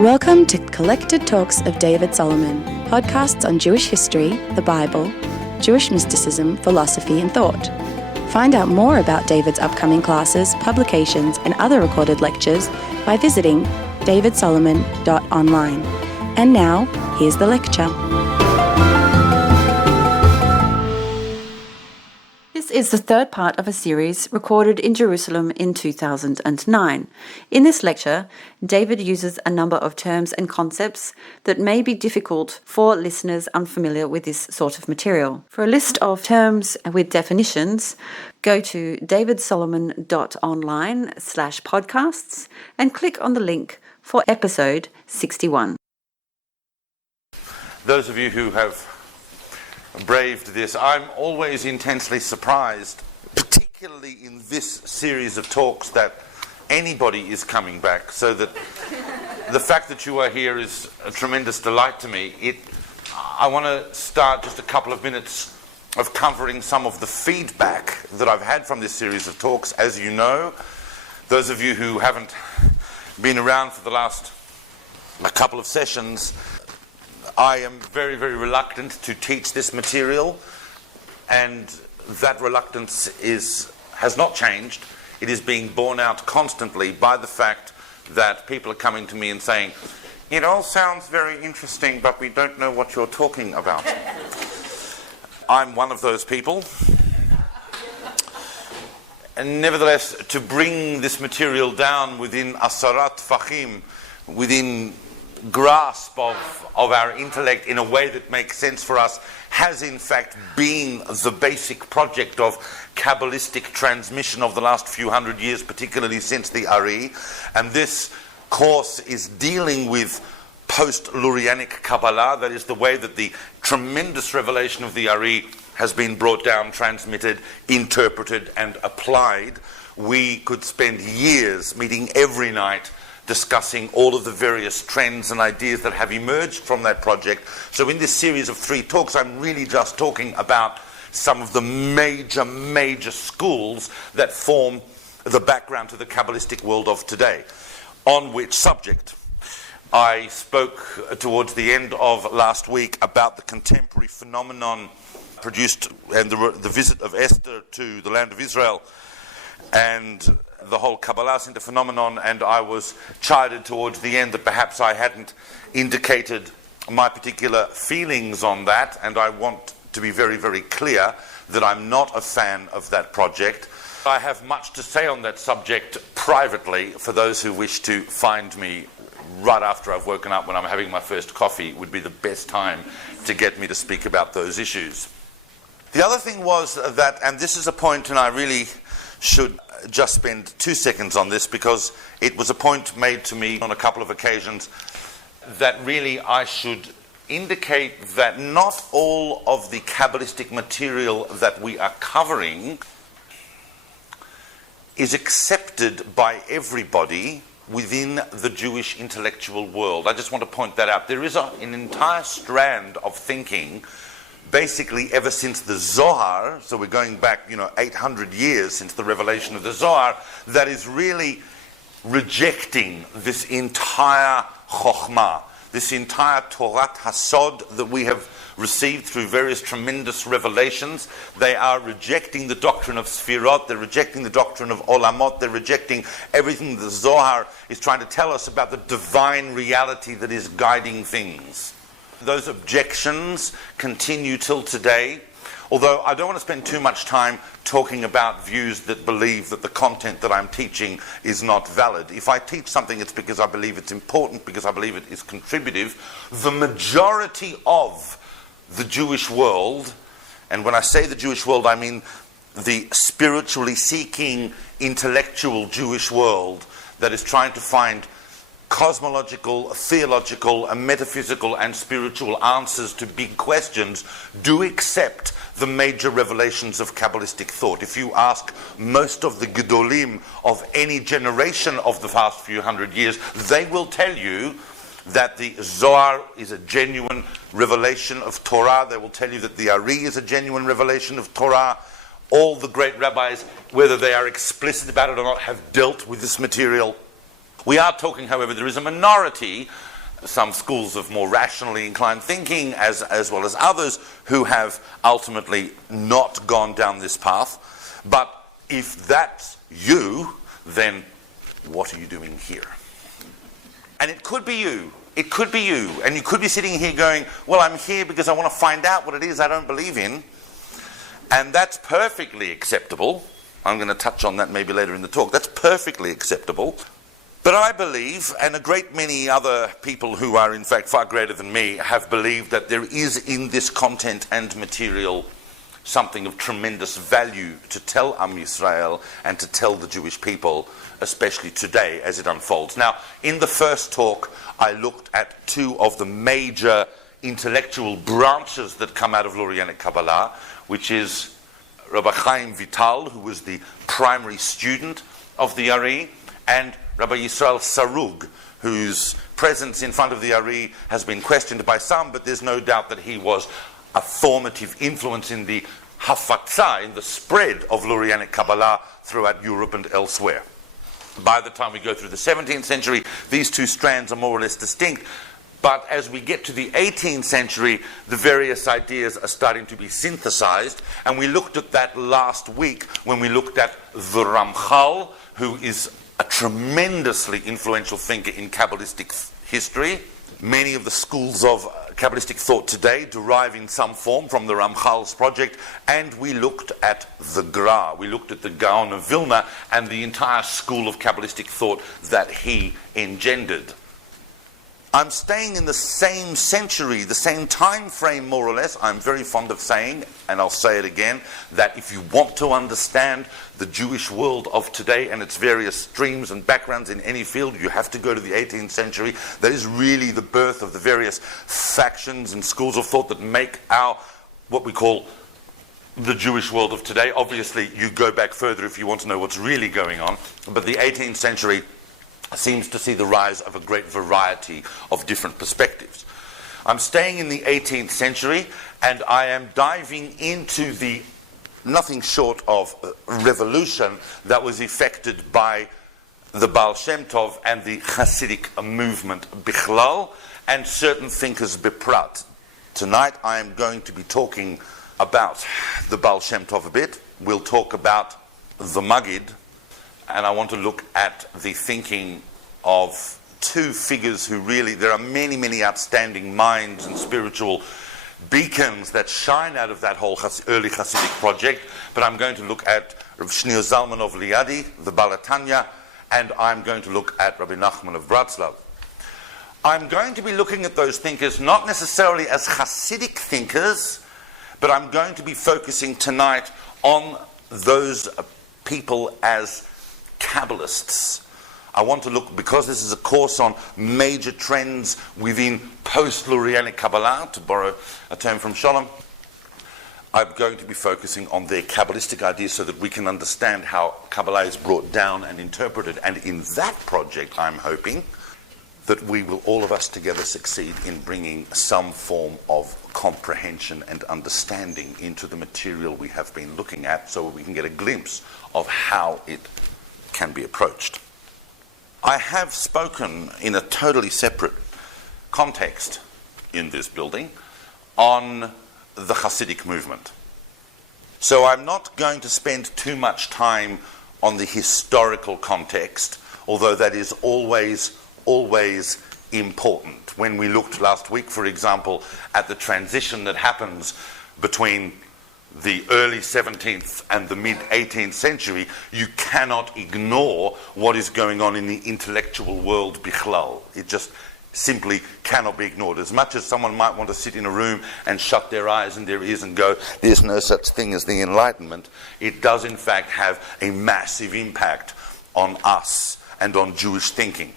Welcome to Collected Talks of David Solomon, podcasts on Jewish history, the Bible, Jewish mysticism, philosophy, and thought. Find out more about David's upcoming classes, publications, and other recorded lectures by visiting davidsolomon.online. And now, here's the lecture. This is the third part of a series recorded in Jerusalem in 2009. In this lecture, David uses a number of terms and concepts that may be difficult for listeners unfamiliar with this sort of material. For a list of terms with definitions, go to davidsolomon.online/podcasts and click on the link for episode 61. Those of you who have braved this, I'm always intensely surprised, particularly in this series of talks, that anybody is coming back, so that the fact that you are here is a tremendous delight to me. I want to start just a couple of minutes of covering some of the feedback that I've had from this series of talks. As you know, those of you who haven't been around for the last couple of sessions, I am very, very reluctant to teach this material, and that reluctance has not changed. It is being borne out constantly by the fact that people are coming to me and saying, "It all sounds very interesting, but we don't know what you're talking about." I'm one of those people. And nevertheless, to bring this material down within asarat fachim, within grasp of our intellect in a way that makes sense for us, has in fact been the basic project of Kabbalistic transmission of the last few hundred years, particularly since the Ari. And this course is dealing with post-Lurianic Kabbalah, that is the way that the tremendous revelation of the Ari has been brought down, transmitted, interpreted, and applied. We could spend years meeting every night discussing all of the various trends and ideas that have emerged from that project. So in this series of 3 talks, I'm really just talking about some of the major schools that form the background to the Kabbalistic world of today. On which subject I spoke towards the end of last week about the contemporary phenomenon produced and the visit of Esther to the land of Israel and the whole Kabbalah Center phenomenon, and I was chided towards the end that perhaps I hadn't indicated my particular feelings on that, and I want to be very, very clear that I'm not a fan of that project. I have much to say on that subject privately. For those who wish to find me right after I've woken up when I'm having my first coffee, would be the best time to get me to speak about those issues. The other thing was that, and this is a point, and I really should just spend 2 seconds on this, because it was a point made to me on a couple of occasions, that really I should indicate that not all of the Kabbalistic material that we are covering is accepted by everybody within the Jewish intellectual world. I just want to point that out. There is an entire strand of thinking, basically ever since the Zohar, so we're going back 800 years since the revelation of the Zohar, that is really rejecting this entire CHOCHMA, this entire Torat Hasod that we have received through various tremendous revelations. They are rejecting the doctrine of Sephiroth, they're rejecting the doctrine of Olamot, they're rejecting everything the Zohar is trying to tell us about the divine reality that is guiding things. Those objections continue till today, although I don't want to spend too much time talking about views that believe that the content that I'm teaching is not valid. If I teach something, it's because I believe it's important, because I believe it is contributive. The majority of the Jewish world, and when I say the Jewish world, I mean the spiritually seeking, intellectual Jewish world that is trying to find cosmological, theological, and metaphysical and spiritual answers to big questions, do accept the major revelations of Kabbalistic thought. If you ask most of the Gedolim of any generation of the past few hundred years, they will tell you that the Zohar is a genuine revelation of Torah. They will tell you that the Ari is a genuine revelation of Torah. All the great rabbis, whether they are explicit about it or not, have dealt with this material. We are talking, however, there is a minority some schools of more rationally inclined thinking, as well as others who have ultimately not gone down this path. But if that's you, then what are you doing here? And it could be you. It could be you. And you could be sitting here going, well, I'm here because I want to find out what it is I don't believe in. And that's perfectly acceptable. I'm going to touch on that maybe later in the talk. That's perfectly acceptable. But I believe, and a great many other people who are in fact far greater than me have believed, that there is in this content and material something of tremendous value to tell Am Yisrael and to tell the Jewish people, especially today as it unfolds. Now, in the first talk, I looked at two of the major intellectual branches that come out of Lurianic Kabbalah, which is Rabbi Chaim Vital, who was the primary student of the Ari, and Rabbi Yisrael Sarug, whose presence in front of the Ari has been questioned by some, but there's no doubt that he was a formative influence in the hafatzah, in the spread of Lurianic Kabbalah throughout Europe and elsewhere. By the time we go through the 17th century, these two strands are more or less distinct. But as we get to the 18th century, the various ideas are starting to be synthesized. And we looked at that last week when we looked at the Ramchal, who is a tremendously influential thinker in Kabbalistic history. Many of the schools of Kabbalistic thought today derive in some form from the Ramchal's project, and we looked at the Gra. We looked at the Gaon of Vilna and the entire school of Kabbalistic thought that he engendered. I'm staying in the same century, the same time frame more or less. I'm very fond of saying, and I'll say it again, that if you want to understand the Jewish world of today and its various streams and backgrounds in any field, you have to go to the 18th century. That is really the birth of the various factions and schools of thought that make our, what we call, the Jewish world of today. Obviously, you go back further if you want to know what's really going on. But the 18th century seems to see the rise of a great variety of different perspectives. I'm staying in the 18th century, and I am diving into the nothing short of revolution that was effected by the Baal Shem Tov and the Chassidic movement Bichlal, and certain thinkers Beprat. Tonight I am going to be talking about the Baal Shem Tov a bit. We'll talk about the Maggid, and I want to look at the thinking of two figures who really, there are many, many outstanding minds and spiritual beacons that shine out of that whole early Chassidic project, but I'm going to look at Rav Shneur Zalman of Liadi, the Balatanya, and I'm going to look at Rebbe Nachman of Bratslav. I'm going to be looking at those thinkers not necessarily as Chassidic thinkers, but I'm going to be focusing tonight on those people as Kabbalists. I want to look, because this is a course on major trends within post-Lurianic Kabbalah, to borrow a term from Sholem, I'm going to be focusing on their Kabbalistic ideas so that we can understand how Kabbalah is brought down and interpreted. And in that project, I'm hoping that we will, all of us together, succeed in bringing some form of comprehension and understanding into the material we have been looking at, so we can get a glimpse of how it can be approached. I have spoken in a totally separate context in this building on the Chassidic movement. So I'm not going to spend too much time on the historical context, although that is always important. When we looked last week, for example, at the transition that happens between the early 17th and the mid-18th century, you cannot ignore what is going on in the intellectual world bichlal. It just simply cannot be ignored. As much as someone might want to sit in a room and shut their eyes and their ears and go, there's no such thing as the Enlightenment, it does in fact have a massive impact on us and on Jewish thinking.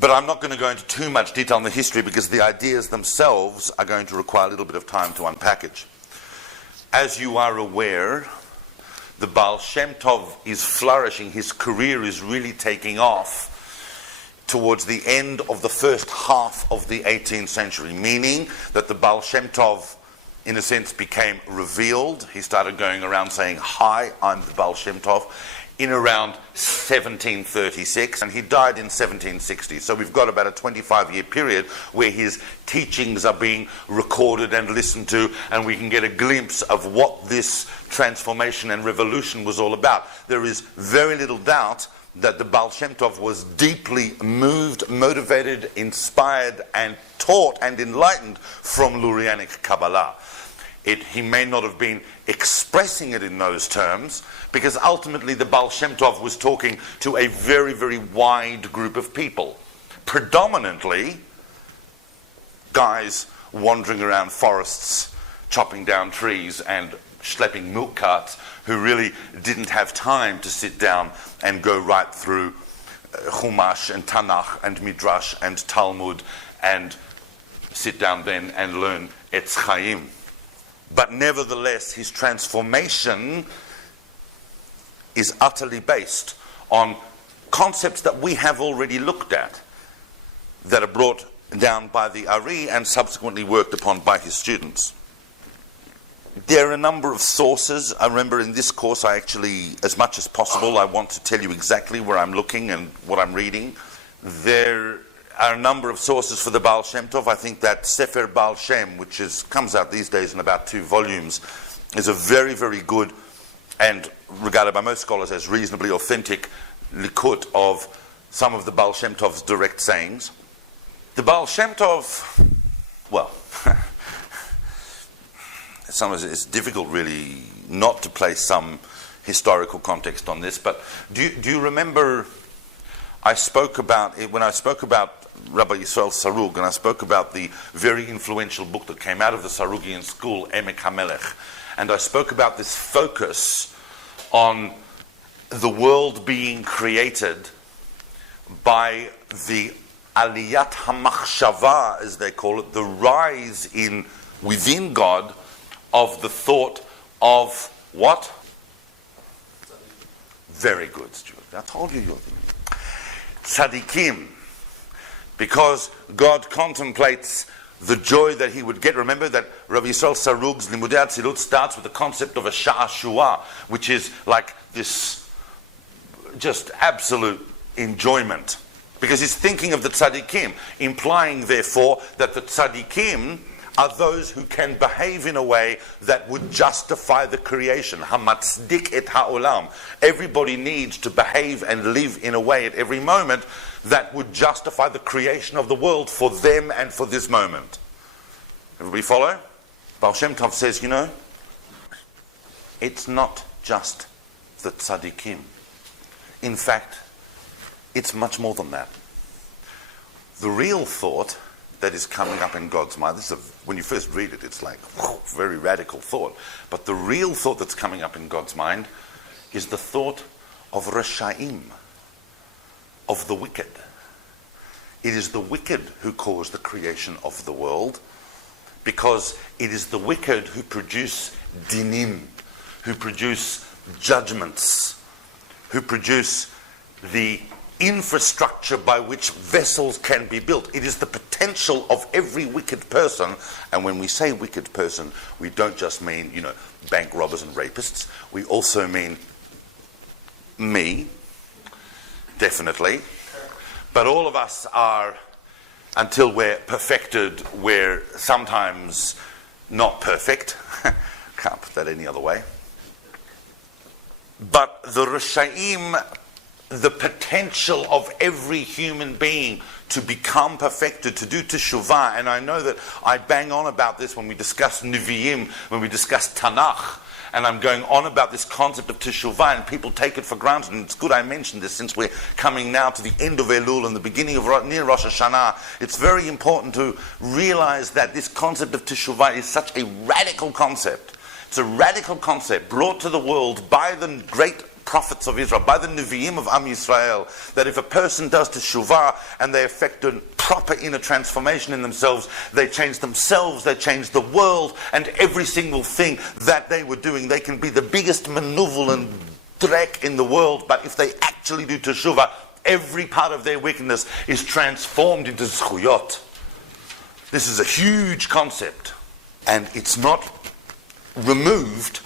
But I'm not going to go into too much detail on the history, because the ideas themselves are going to require a little bit of time to unpackage. As you are aware, the Baal Shem Tov is flourishing. His career is really taking off towards the end of the first half of the 18th century, meaning that the Baal Shem Tov, in a sense, became revealed. He started going around saying, "Hi, I'm the Baal Shem Tov." in around 1736, and he died in 1760. So we've got about a 25-year period where his teachings are being recorded and listened to, and we can get a glimpse of what this transformation and revolution was all about. There is very little doubt that the Baal Shem Tov was deeply moved, motivated, inspired, and taught and enlightened from Lurianic Kabbalah. He may not have been expressing it in those terms, because ultimately the Baal Shem Tov was talking to a very, very wide group of people. Predominantly guys wandering around forests, chopping down trees and schlepping milk carts, who really didn't have time to sit down and go right through Chumash and Tanakh and Midrash and Talmud and sit down then and learn Etz Chaim. But nevertheless, his transformation is utterly based on concepts that we have already looked at, that are brought down by the Ari and subsequently worked upon by his students. There are a number of sources. I remember in this course, I actually, as much as possible, I want to tell you exactly where I'm looking and what I'm reading. There are a number of sources for the Baal Shem Tov. I think that Sefer Baal Shem, which comes out these days in about 2 volumes, is a very, very good and regarded by most scholars as reasonably authentic likut of some of the Baal Shem Tov's direct sayings. The Baal Shem Tov, well, sometimes it's difficult really not to place some historical context on this, but do you remember I spoke about it when I spoke about Rabbi Yisrael Sarug, and I spoke about the very influential book that came out of the Sarugian school, Emek HaMelech, and I spoke about this focus on the world being created by the Aliyat HaMachshava, as they call it, the rise within God of the thought of what? Very good, Stuart. I told you you're the tzaddikim. Because God contemplates the joy that he would get. Remember that Rabbi Yisrael Sarug's Limudei Atzilut starts with the concept of a sha'ashua, which is like this just absolute enjoyment. Because he's thinking of the tzaddikim, implying therefore that the tzaddikim are those who can behave in a way that would justify the creation. Hamatzdik et ha'olam. Everybody needs to behave and live in a way at every moment that would justify the creation of the world for them and for this moment. Everybody follow? Baal Shem Tov says, it's not just the tzaddikim. In fact, it's much more than that. The real thought that is coming up in God's mind, when you first read it, it's like, whoa, very radical thought. But the real thought that's coming up in God's mind is the thought of Rashaim, of the wicked. It is the wicked who cause the creation of the world, because it is the wicked who produce dinim, who produce judgments, who produce the infrastructure by which vessels can be built. It is the potential of every wicked person. And when we say wicked person, we don't just mean, bank robbers and rapists. We also mean me, definitely. But all of us are, until we're perfected, we're sometimes not perfect. Can't put that any other way. But the Rishaim, the potential of every human being to become perfected, to do teshuvah, and I know that I bang on about this when we discuss Nevi'im, when we discuss Tanakh, and I'm going on about this concept of teshuvah, and people take it for granted, and it's good I mentioned this since we're coming now to the end of Elul and the beginning of near Rosh Hashanah. It's very important to realize that this concept of teshuvah is such a radical concept. It's a radical concept brought to the world by the great prophets of Israel, by the Nevi'im of Am Yisrael, that if a person does teshuvah and they effect a proper inner transformation in themselves, they change themselves, they change the world, and every single thing that they were doing, they can be the biggest manuvel and drek in the world, but if they actually do teshuvah, every part of their wickedness is transformed into zchuyot. This is a huge concept, and it's not removed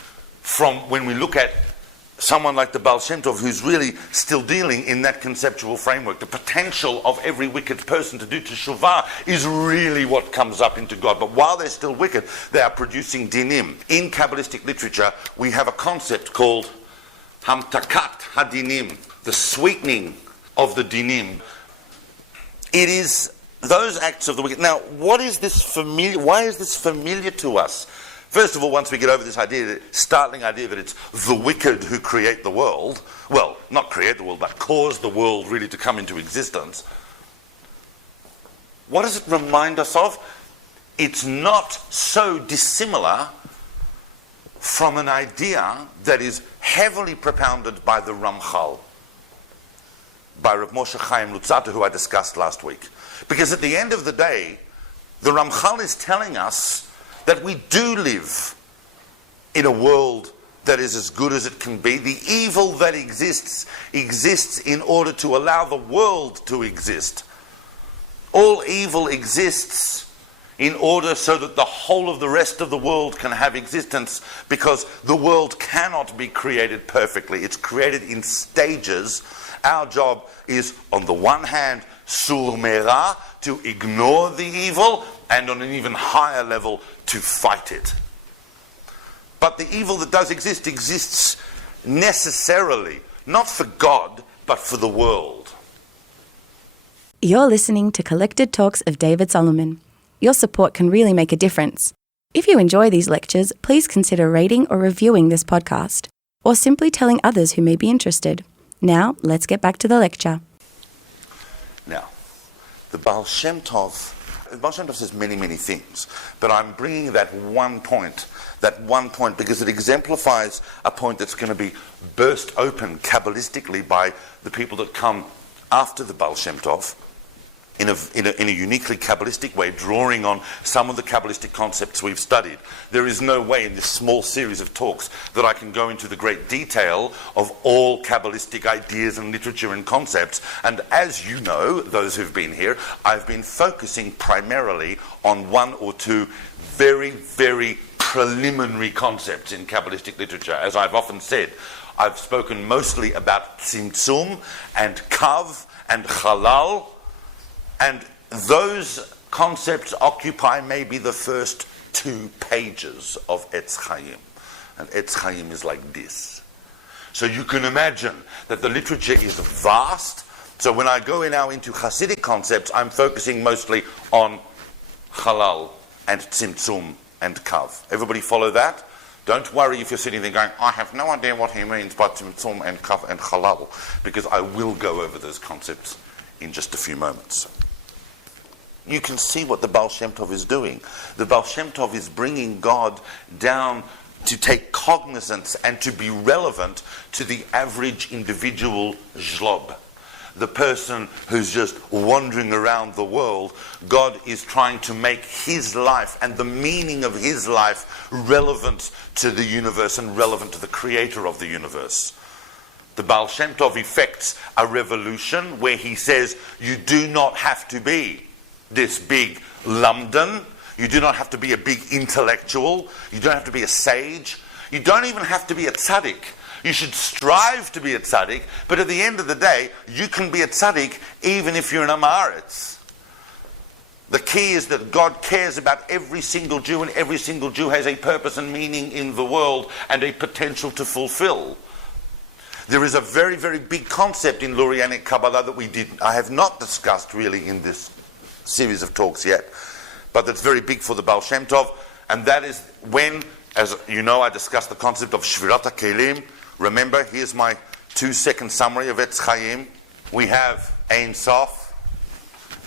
from when we look at someone like the Baal Shem Tov, who's really still dealing in that conceptual framework. The potential of every wicked person to do teshuvah is really what comes up into God. But while they're still wicked, they are producing dinim. In Kabbalistic literature, we have a concept called hamtakat hadinim, the sweetening of the dinim. It is those acts of the wicked. Now, what is this familiar? Why is this familiar to us? First of all, once we get over this idea, the startling idea that it's the wicked who create the world, well, not create the world, but cause the world really to come into existence, what does it remind us of? It's not so dissimilar from an idea that is heavily propounded by the Ramchal, by Rav Moshe Chaim Luzzatto, who I discussed last week. Because at the end of the day, the Ramchal is telling us that we do live in a world that is as good as it can be. The evil that exists in order to allow the world to exist. All evil exists in order so that the whole of the rest of the world can have existence, because the world cannot be created perfectly. It's created in stages. Our job is, on the one hand, sur mera, to ignore the evil, and on an even higher level, to fight it. But the evil that does exist exists necessarily, not for God, but for the world. You're listening to Collected Talks of David Solomon. Your support can really make a difference. If you enjoy these lectures, please consider rating or reviewing this podcast, or simply telling others who may be interested. Now, let's get back to the lecture. Now, the Baal Shem Tov says many, many things, but I'm bringing that one point because it exemplifies a point that's going to be burst open Kabbalistically by the people that come after the Baal Shem Tov in a uniquely Kabbalistic way, drawing on some of the Kabbalistic concepts we've studied. There is no way in this small series of talks that I can go into the great detail of all Kabbalistic ideas and literature and concepts. And as you know, those who've been here, I've been focusing primarily on one or two very, very preliminary concepts in Kabbalistic literature. As I've often said, I've spoken mostly about TZIMTZUM and Kav and Halal, and those concepts occupy maybe the first 2 pages of Etz Chaim. And Etz Chaim is like this. So you can imagine that the literature is vast. So when I go now into Chassidic concepts, I'm focusing mostly on Halal and Tzimtzum and Kav. Everybody follow that? Don't worry if you're sitting there going, I have no idea what he means by Tzimtzum and Kav and Halal, because I will go over those concepts in just a few moments. You can see what the Baal Shem Tov is doing. The Baal Shem Tov is bringing God down to take cognizance and to be relevant to the average individual zlob. The person who's just wandering around the world. God is trying to make his life and the meaning of his life relevant to the universe and relevant to the creator of the universe. The Baal Shem Tov effects a revolution where he says, you do not have to be this big lumden. You do not have to be a big intellectual. You don't have to be a sage. You don't even have to be a tzaddik. You should strive to be a tzaddik, but at the end of the day, you can be a tzaddik even if you're an Amaretz. The key is that God cares about every single Jew, and every single Jew has a purpose and meaning in the world and a potential to fulfill. There is a very, very big concept in Lurianic Kabbalah that I have not discussed really in this series of talks yet, but that's very big for the Baal Shem Tov, and that is when, as you know, I discussed the concept of Shvirat HaKelim. Remember, here's my 2-second summary of Etz Chaim. We have Ein Sof,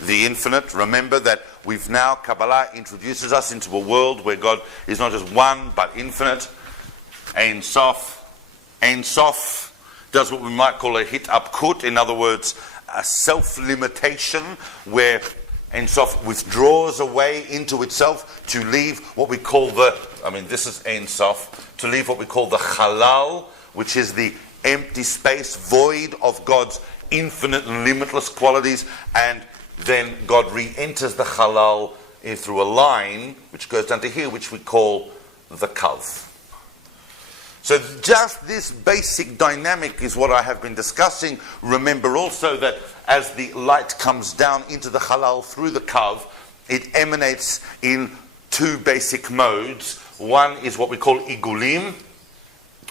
the infinite. Remember that we've now, Kabbalah introduces us into a world where God is not just one, but infinite. Ein Sof. Ein Sof does what we might call a HITBONENUT, in other words, a self-limitation where Ein Sof withdraws away into itself to leave what we call this is Ein Sof, to leave what we call the Halal, which is the empty space, void of God's infinite and limitless qualities, and then God re-enters the Halal through a line, which goes down to here, which we call the Kav. So just this basic dynamic is what I have been discussing. Remember also that as the light comes down into the halal through the kav, it emanates in two basic modes. One is what we call igulim,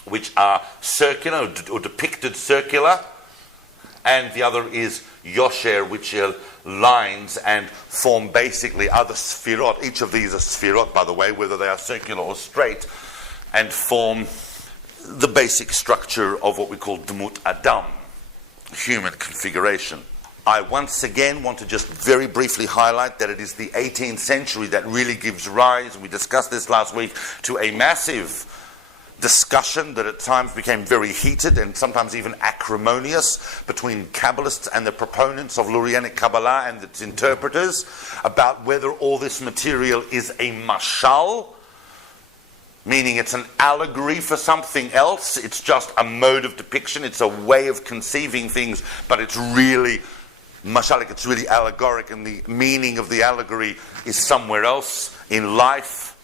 which are circular or depicted circular, and the other is yosher, which are lines and form basically other sphirot. Each of these are sphirot, by the way, whether they are circular or straight, and form the basic structure of what we call Dmut Adam, human configuration. I once again want to just very briefly highlight that it is the 18th century that really gives rise, and we discussed this last week, to a massive discussion that at times became very heated and sometimes even acrimonious between Kabbalists and the proponents of Lurianic Kabbalah and its interpreters about whether all this material is a mashal, meaning it's an allegory for something else. It's just a mode of depiction. It's a way of conceiving things, but it's really mashalic, it's really allegoric, and the meaning of the allegory is somewhere else in life.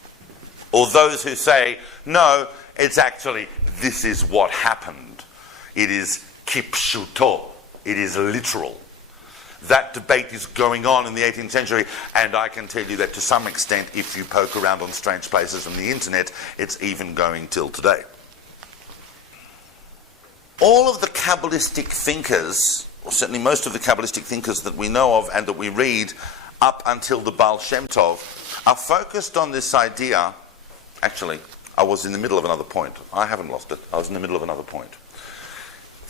Or those who say, no, it's actually, this is what happened. It is kipshuto. It is literal. That debate is going on in the 18th century, and I can tell you that to some extent, if you poke around on strange places on the internet, it's even going till today. All of the Kabbalistic thinkers, or certainly most of the Kabbalistic thinkers that we know of and that we read up until the Baal Shem Tov, are focused on this idea. Actually, I was in the middle of another point. I haven't lost it. I was in the middle of another point,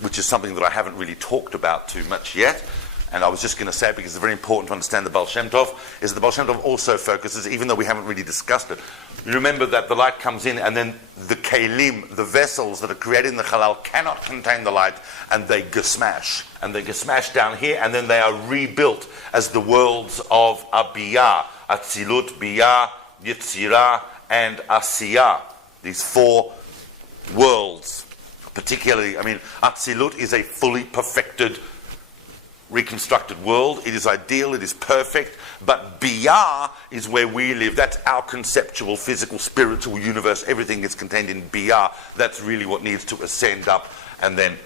which is something that I haven't really talked about too much yet. And I was just going to say, because it's very important to understand the Baal Shem Tov, is that the Baal Shem Tov also focuses, even though we haven't really discussed it, you remember that the light comes in and then the kelim, the vessels that are created in the halal, cannot contain the light, and they gesmash. And they gesmash down here, and then they are rebuilt as the worlds of Abiyah, Atzilut, Biyah, Yetzirah, and Asiyah. These four worlds, particularly, Atzilut is a fully perfected, reconstructed world. It is ideal, it is perfect, but Biyah is where we live. That's our conceptual, physical, spiritual universe. Everything is contained in Biyah. That's really what needs to ascend up, and then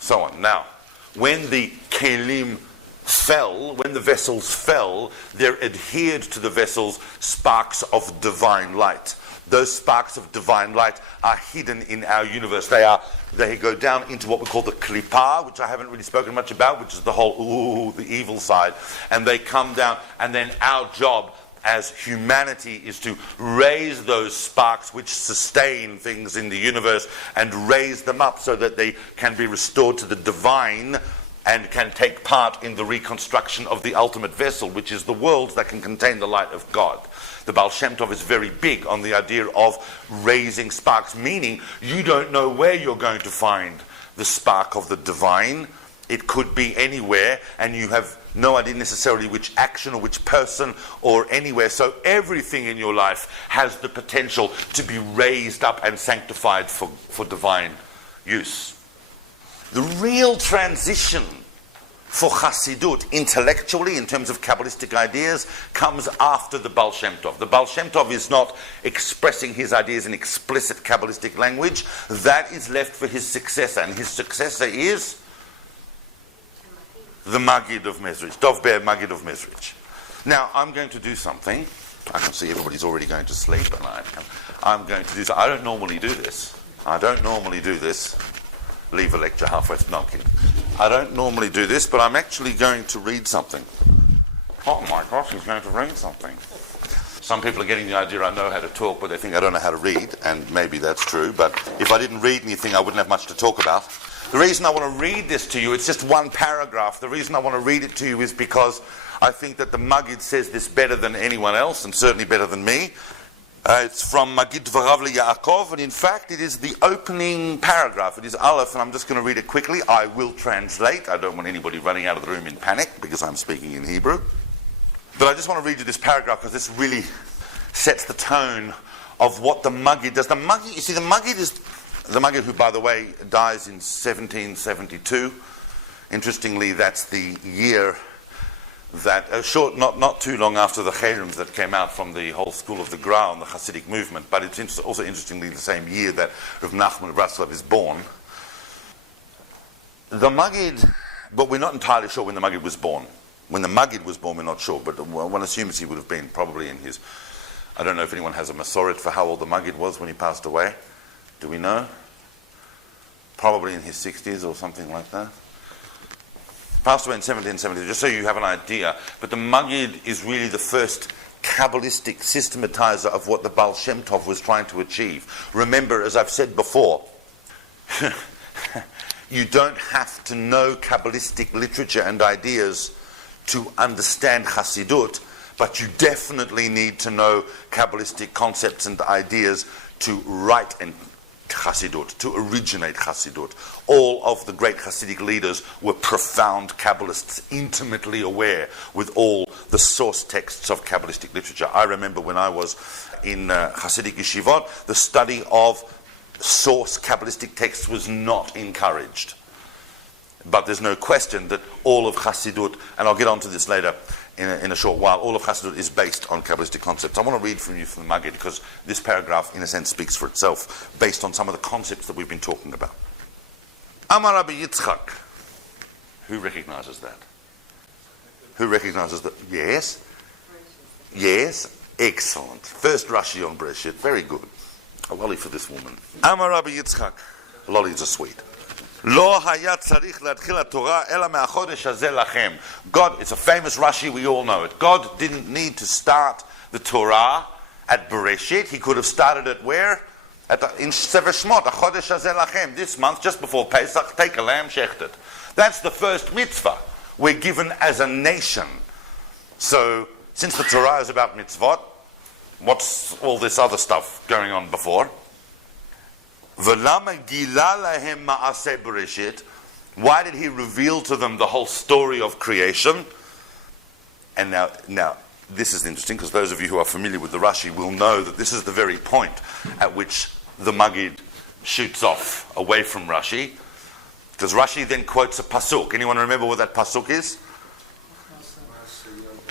so on. Now, when the kelim fell, when the vessels fell, there adhered to the vessels sparks of divine light. Those sparks of divine light are hidden in our universe. They go down into what we call the klipa, which I haven't really spoken much about, which is the whole, the evil side. And they come down, and then our job as humanity is to raise those sparks which sustain things in the universe and raise them up so that they can be restored to the divine and can take part in the reconstruction of the ultimate vessel, which is the world that can contain the light of God. The Baal Shem Tov is very big on the idea of raising sparks, meaning you don't know where you're going to find the spark of the divine. It could be anywhere, and you have no idea necessarily which action or which person or anywhere. So everything in your life has the potential to be raised up and sanctified for divine use. The real transition for Chassidut, intellectually, in terms of Kabbalistic ideas, comes after the Baal Shem Tov. The Baal Shem Tov is not expressing his ideas in explicit Kabbalistic language. That is left for his successor, and his successor is the Maggid of Mezricth, Dov Ber Maggid of Mezricth. Now, I'm going to do something. I can see everybody's already going to sleep, and I'm going to do something. I don't normally do this. Leave a lecture halfway through. No, I'm kidding. I don't normally do this, but I'm actually going to read something. Oh my gosh, he's going to read something. Some people are getting the idea I know how to talk, but they think I don't know how to read, and maybe that's true, but if I didn't read anything, I wouldn't have much to talk about. The reason I want to read this to you, it's just one paragraph. The reason I want to read it to you is because I think that the Maggid says this better than anyone else, and certainly better than me. It's from Maggid Dvarav Yaakov, and in fact it is the opening paragraph. It is Aleph, and I'm just going to read it quickly. I will translate. I don't want anybody running out of the room in panic because I'm speaking in Hebrew. But I just want to read you this paragraph because this really sets the tone of what the Maggid does. The Maggid, you see, the Maggid is the Maggid who, by the way, dies in 1772. Interestingly, that's the year that not too long after the Cherems that came out from the whole school of the Gra and the Chassidic movement, but it's also interestingly the same year that Rebbe Nachman of Breslev is born. The Maggid, but we're not entirely sure when the Maggid was born. When the Maggid was born, we're not sure, but one assumes he would have been probably in his... I don't know if anyone has a Masoret for how old the Maggid was when he passed away. Do we know? Probably in his 60s or something like that. Passed away in 1770, just so you have an idea. But the Maggid is really the first Kabbalistic systematizer of what the Baal Shem Tov was trying to achieve. Remember, as I've said before, you don't have to know Kabbalistic literature and ideas to understand Chassidut, but you definitely need to know Kabbalistic concepts and ideas to write and Chassidut, to originate Chassidut. All of the great Chassidic leaders were profound Kabbalists, intimately aware with all the source texts of Kabbalistic literature. I remember when I was in Chassidic yeshivot, the study of source Kabbalistic texts was not encouraged. But there's no question that all of Chassidut, and I'll get onto this later in a short while, all of Chassidut is based on Kabbalistic concepts. I want to read from you from the Maggid because this paragraph, in a sense, speaks for itself, based on some of the concepts that we've been talking about. Amar Rabbi Yitzchak. Who recognizes that? Who recognizes that? Yes? Yes? Excellent. First Rashi on Breshit. Very good. A lolly for this woman. Amar Rabbi Yitzchak. Lollies are sweet. God, it's a famous Rashi, we all know it. God didn't need to start the Torah at Bereshit. He could have started it where? In Sefer Shmot, Achodesh Hazeh Lachem. This month, just before Pesach, take a lamb, shecht it. That's the first mitzvah we're given as a nation. So, since the Torah is about mitzvot, what's all this other stuff going on before? Why did he reveal to them the whole story of creation? And now this is interesting, because those of you who are familiar with the Rashi will know that this is the very point at which the Maggid shoots off away from Rashi, because Rashi then quotes a pasuk. Anyone remember what that pasuk is?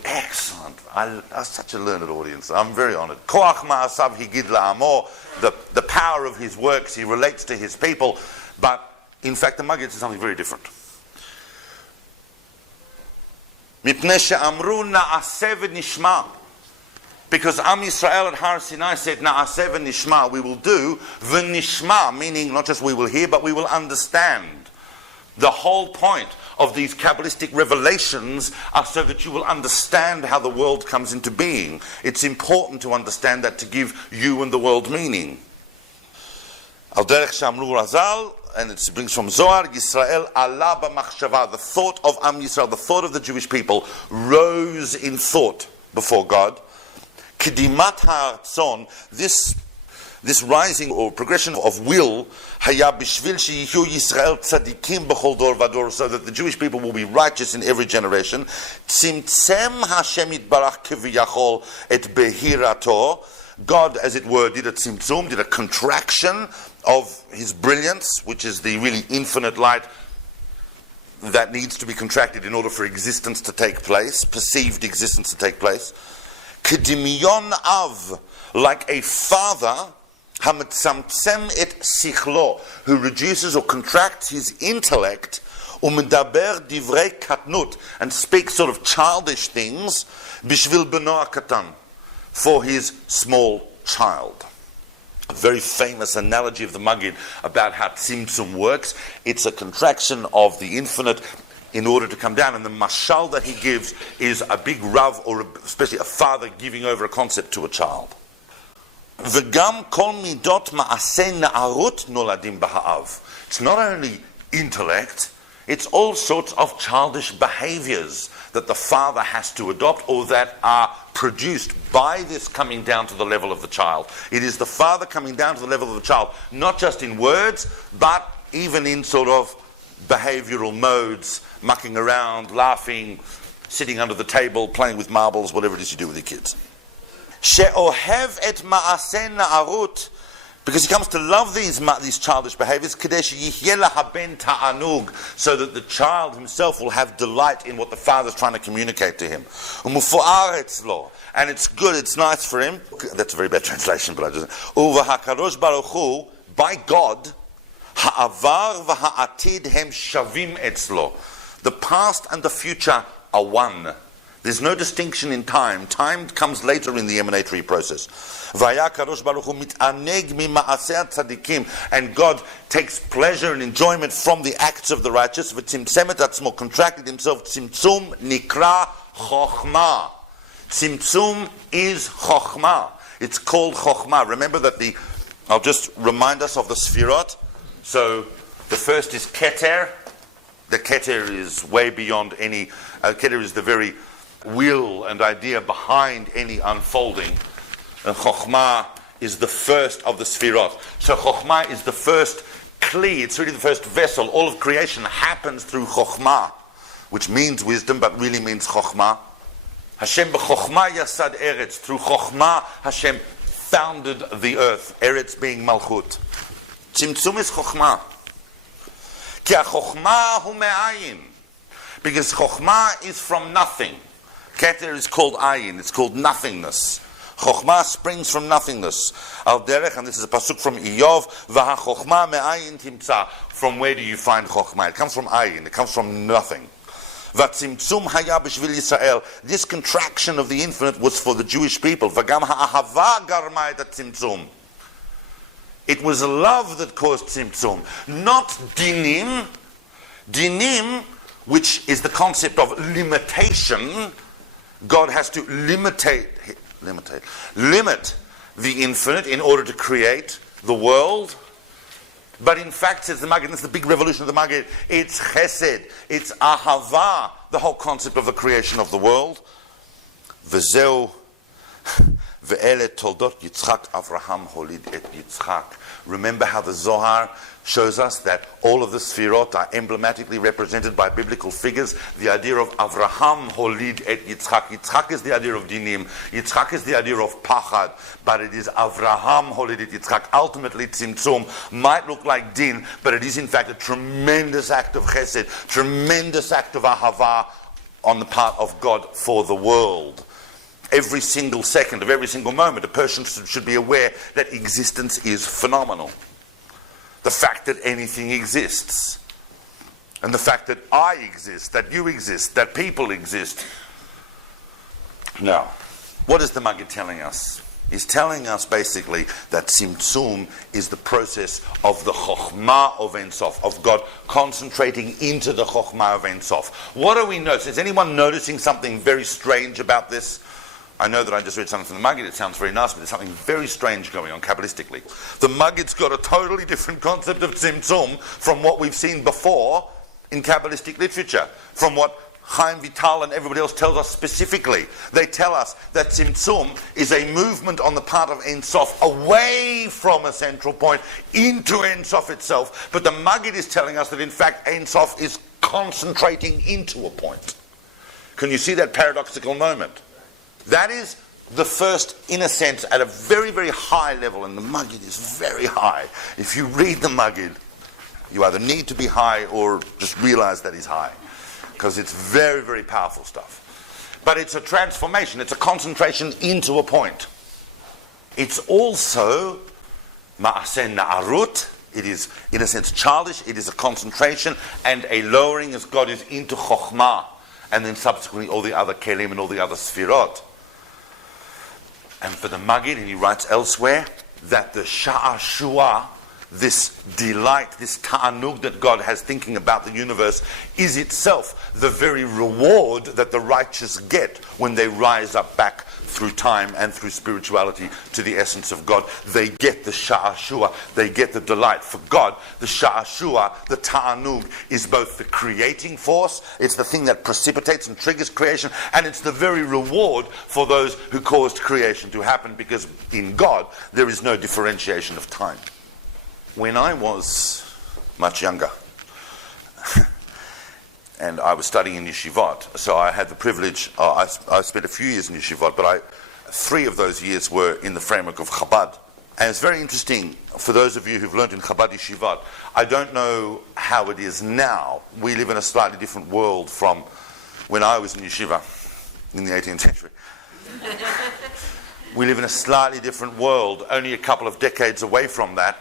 Excellent. I'm such a learned audience. I'm very honored. CHOCHMA higid la'amo, the power of his works, he relates to his people. But in fact, the Maggid says something very different. Mipnei she'amru na'aseh v'nishma. Because Am Yisrael at Har Sinai said, na'aseh v'nishma, we will do, v'nishma, meaning not just we will hear, but we will understand. The whole point of these Kabbalistic revelations are so that you will understand how the world comes into being. It's important to understand that to give you and the world meaning. Al derech shamru razal, and it brings from Zohar, Yisrael ala b'machshava, the thought of Am Yisrael, the thought of the Jewish people, rose in thought before God. Kedimat ha'atzon, this rising or progression of will, haya bishvil sheyihu Yisrael tzadikim b'chol dor vador, so that the Jewish people will be righteous in every generation. Tzimtzem Hashem yitbarach kiviyachol et behirato. God, as it were, did a tzimtzum, did a contraction of his brilliance, which is the really infinite light that needs to be contracted in order for existence to take place, perceived existence to take place. Kedimiyon av, like a father, hamitzamtzem et sichlo, who reduces or contracts his intellect, umedaber divrei katnut, and speaks sort of childish things, bishvil beno katan, for his small child. A very famous analogy of the Maggid about how TZIMTZUM works. It's a contraction of the infinite in order to come down, and the mashal that he gives is a big rav, or especially a father giving over a concept to a child. V'gam kol midot ma'aseh na'arut noladim b'ha'av. It's not only intellect, it's all sorts of childish behaviors that the father has to adopt, or that are produced by this coming down to the level of the child. It is the father coming down to the level of the child, not just in words, but even in sort of behavioral modes, mucking around, laughing, sitting under the table, playing with marbles, whatever it is you do with your kids. She'ohev et ma'aseh na'arut Because he comes to love these childish behaviors, so that the child himself will have delight in what the father is trying to communicate to him. And it's good, it's nice for him. That's a very bad translation, but I just... by God, the past and the future are one. There's no distinction in time. Time comes later in the emanatory process. And God takes pleasure and enjoyment from the acts of the righteous. Contracted himself. Tzimtzum nikra chochma. Tzimtzum is chochma. It's called chochma. Remember that I'll just remind us of the Sephiroth. So the first is KETER. The KETER is way beyond any... KETER is the very will and idea behind any unfolding. And CHOCHMA is the first of the Sephiroth. So CHOCHMA is the first kli, it's really the first vessel. All of creation happens through CHOCHMA, which means wisdom, but really means CHOCHMA. Hashem b'CHOCHMA yasad eretz. Through CHOCHMA, Hashem founded the earth. Eretz being Malchut. Tzimtzum is CHOCHMA. Ki HaChochma hu me'ayin. Because CHOCHMA is from nothing. KETER is called ayin, it's called nothingness. CHOCHMA springs from nothingness. Al derech, and this is a pasuk from Iyov, v'ha-chochma me'ayin timtza. From where do you find CHOCHMA? It comes from ayin, it comes from nothing. V'tzimtzum haya b'shvil Yisrael. This contraction of the infinite was for the Jewish people. V'gam ha'ahava garma et tzimtzum. It was love that caused tzimtzum, not dinim. Dinim, which is the concept of limitation. God has to limit the infinite in order to create the world. But in fact, says the Maggid, this is the big revolution of the Maggid, it's chesed, it's ahava, the whole concept of the creation of the world. V'zeu ve'ele toldot Yitzchak Avraham holid et Yitzchak. Remember how the Zohar shows us that all of the Sfirot are emblematically represented by biblical figures. The idea of Avraham holid et Yitzchak. Yitzchak is the idea of dinim. Yitzchak is the idea of pachad. But it is Avraham holid et Yitzchak. Ultimately, tzimtzum might look like din, but it is in fact a tremendous act of chesed, tremendous act of ahava on the part of God for the world. Every single second of every single moment, a person should be aware that existence is phenomenal. The fact that anything exists, and the fact that I exist, that you exist, that people exist. Now, what is the Maggid telling us? He's telling us basically that Tzimtzum is the process of the Chochma of Ein Sof, of God concentrating into the Chochma of Ein Sof. What do we notice? Is anyone noticing something very strange about this? I know that I just read something from the Maggid, it sounds very nice, but there's something very strange going on Kabbalistically. The Maggid's got a totally different concept of Tzimtzum from what we've seen before in Kabbalistic literature, from what Chaim Vital and everybody else tells us specifically. They tell us that Tzimtzum is a movement on the part of Ein Sof away from a central point into Ein Sof itself, but the Maggid is telling us that in fact Ein Sof is concentrating into a point. Can you see that paradoxical moment? That is the first, in a sense, at a very, very high level, and the Maggid is very high. If you read the Maggid, you either need to be high or just realize that he's high, because it's very, very powerful stuff. But it's a transformation, it's a concentration into a point. It's also ma'aseh na'arut. It is, in a sense, childish. It is a concentration and a lowering as God is into chokhmah, and then subsequently all the other kelim and all the other sfirot. And for the Maggid, and he writes elsewhere, that the sha'ashua, this delight, this ta'anug that God has thinking about the universe, is itself the very reward that the righteous get when they rise up back through time and through spirituality to the essence of God. They get the sha'ashua, they get the delight. For God, the sha'ashua, the ta'anug, is both the creating force, it's the thing that precipitates and triggers creation, and it's the very reward for those who caused creation to happen, because in God there is no differentiation of time. When I was much younger, and I was studying in yeshivot, so I had the privilege, I spent a few years in yeshivot, but 3 of those years were in the framework of Chabad. And it's very interesting for those of you who've learned in Chabad Yeshivat. I don't know how it is now. We live in a slightly different world from when I was in yeshiva in the 18th century. We live in a slightly different world, only a couple of decades away from that.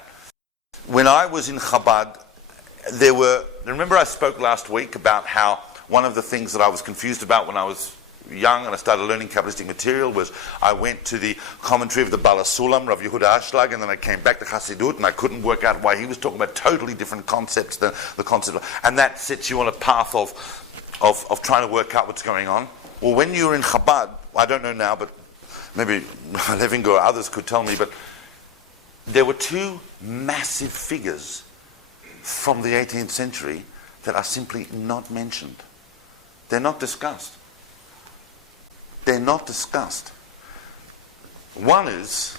When I was in Chabad, remember I spoke last week about how one of the things that I was confused about when I was young and I started learning Kabbalistic material was I went to the commentary of the Baal Sulam, Rav Yehuda Ashlag, and then I came back to Chassidut, and I couldn't work out why he was talking about totally different concepts than the concept and that sets you on a path of trying to work out what's going on. Well, when you're in Chabad, I don't know now, but maybe Levingo or others could tell me, but there were two massive figures from the 18th century that are simply not mentioned. They're not discussed. They're not discussed. One was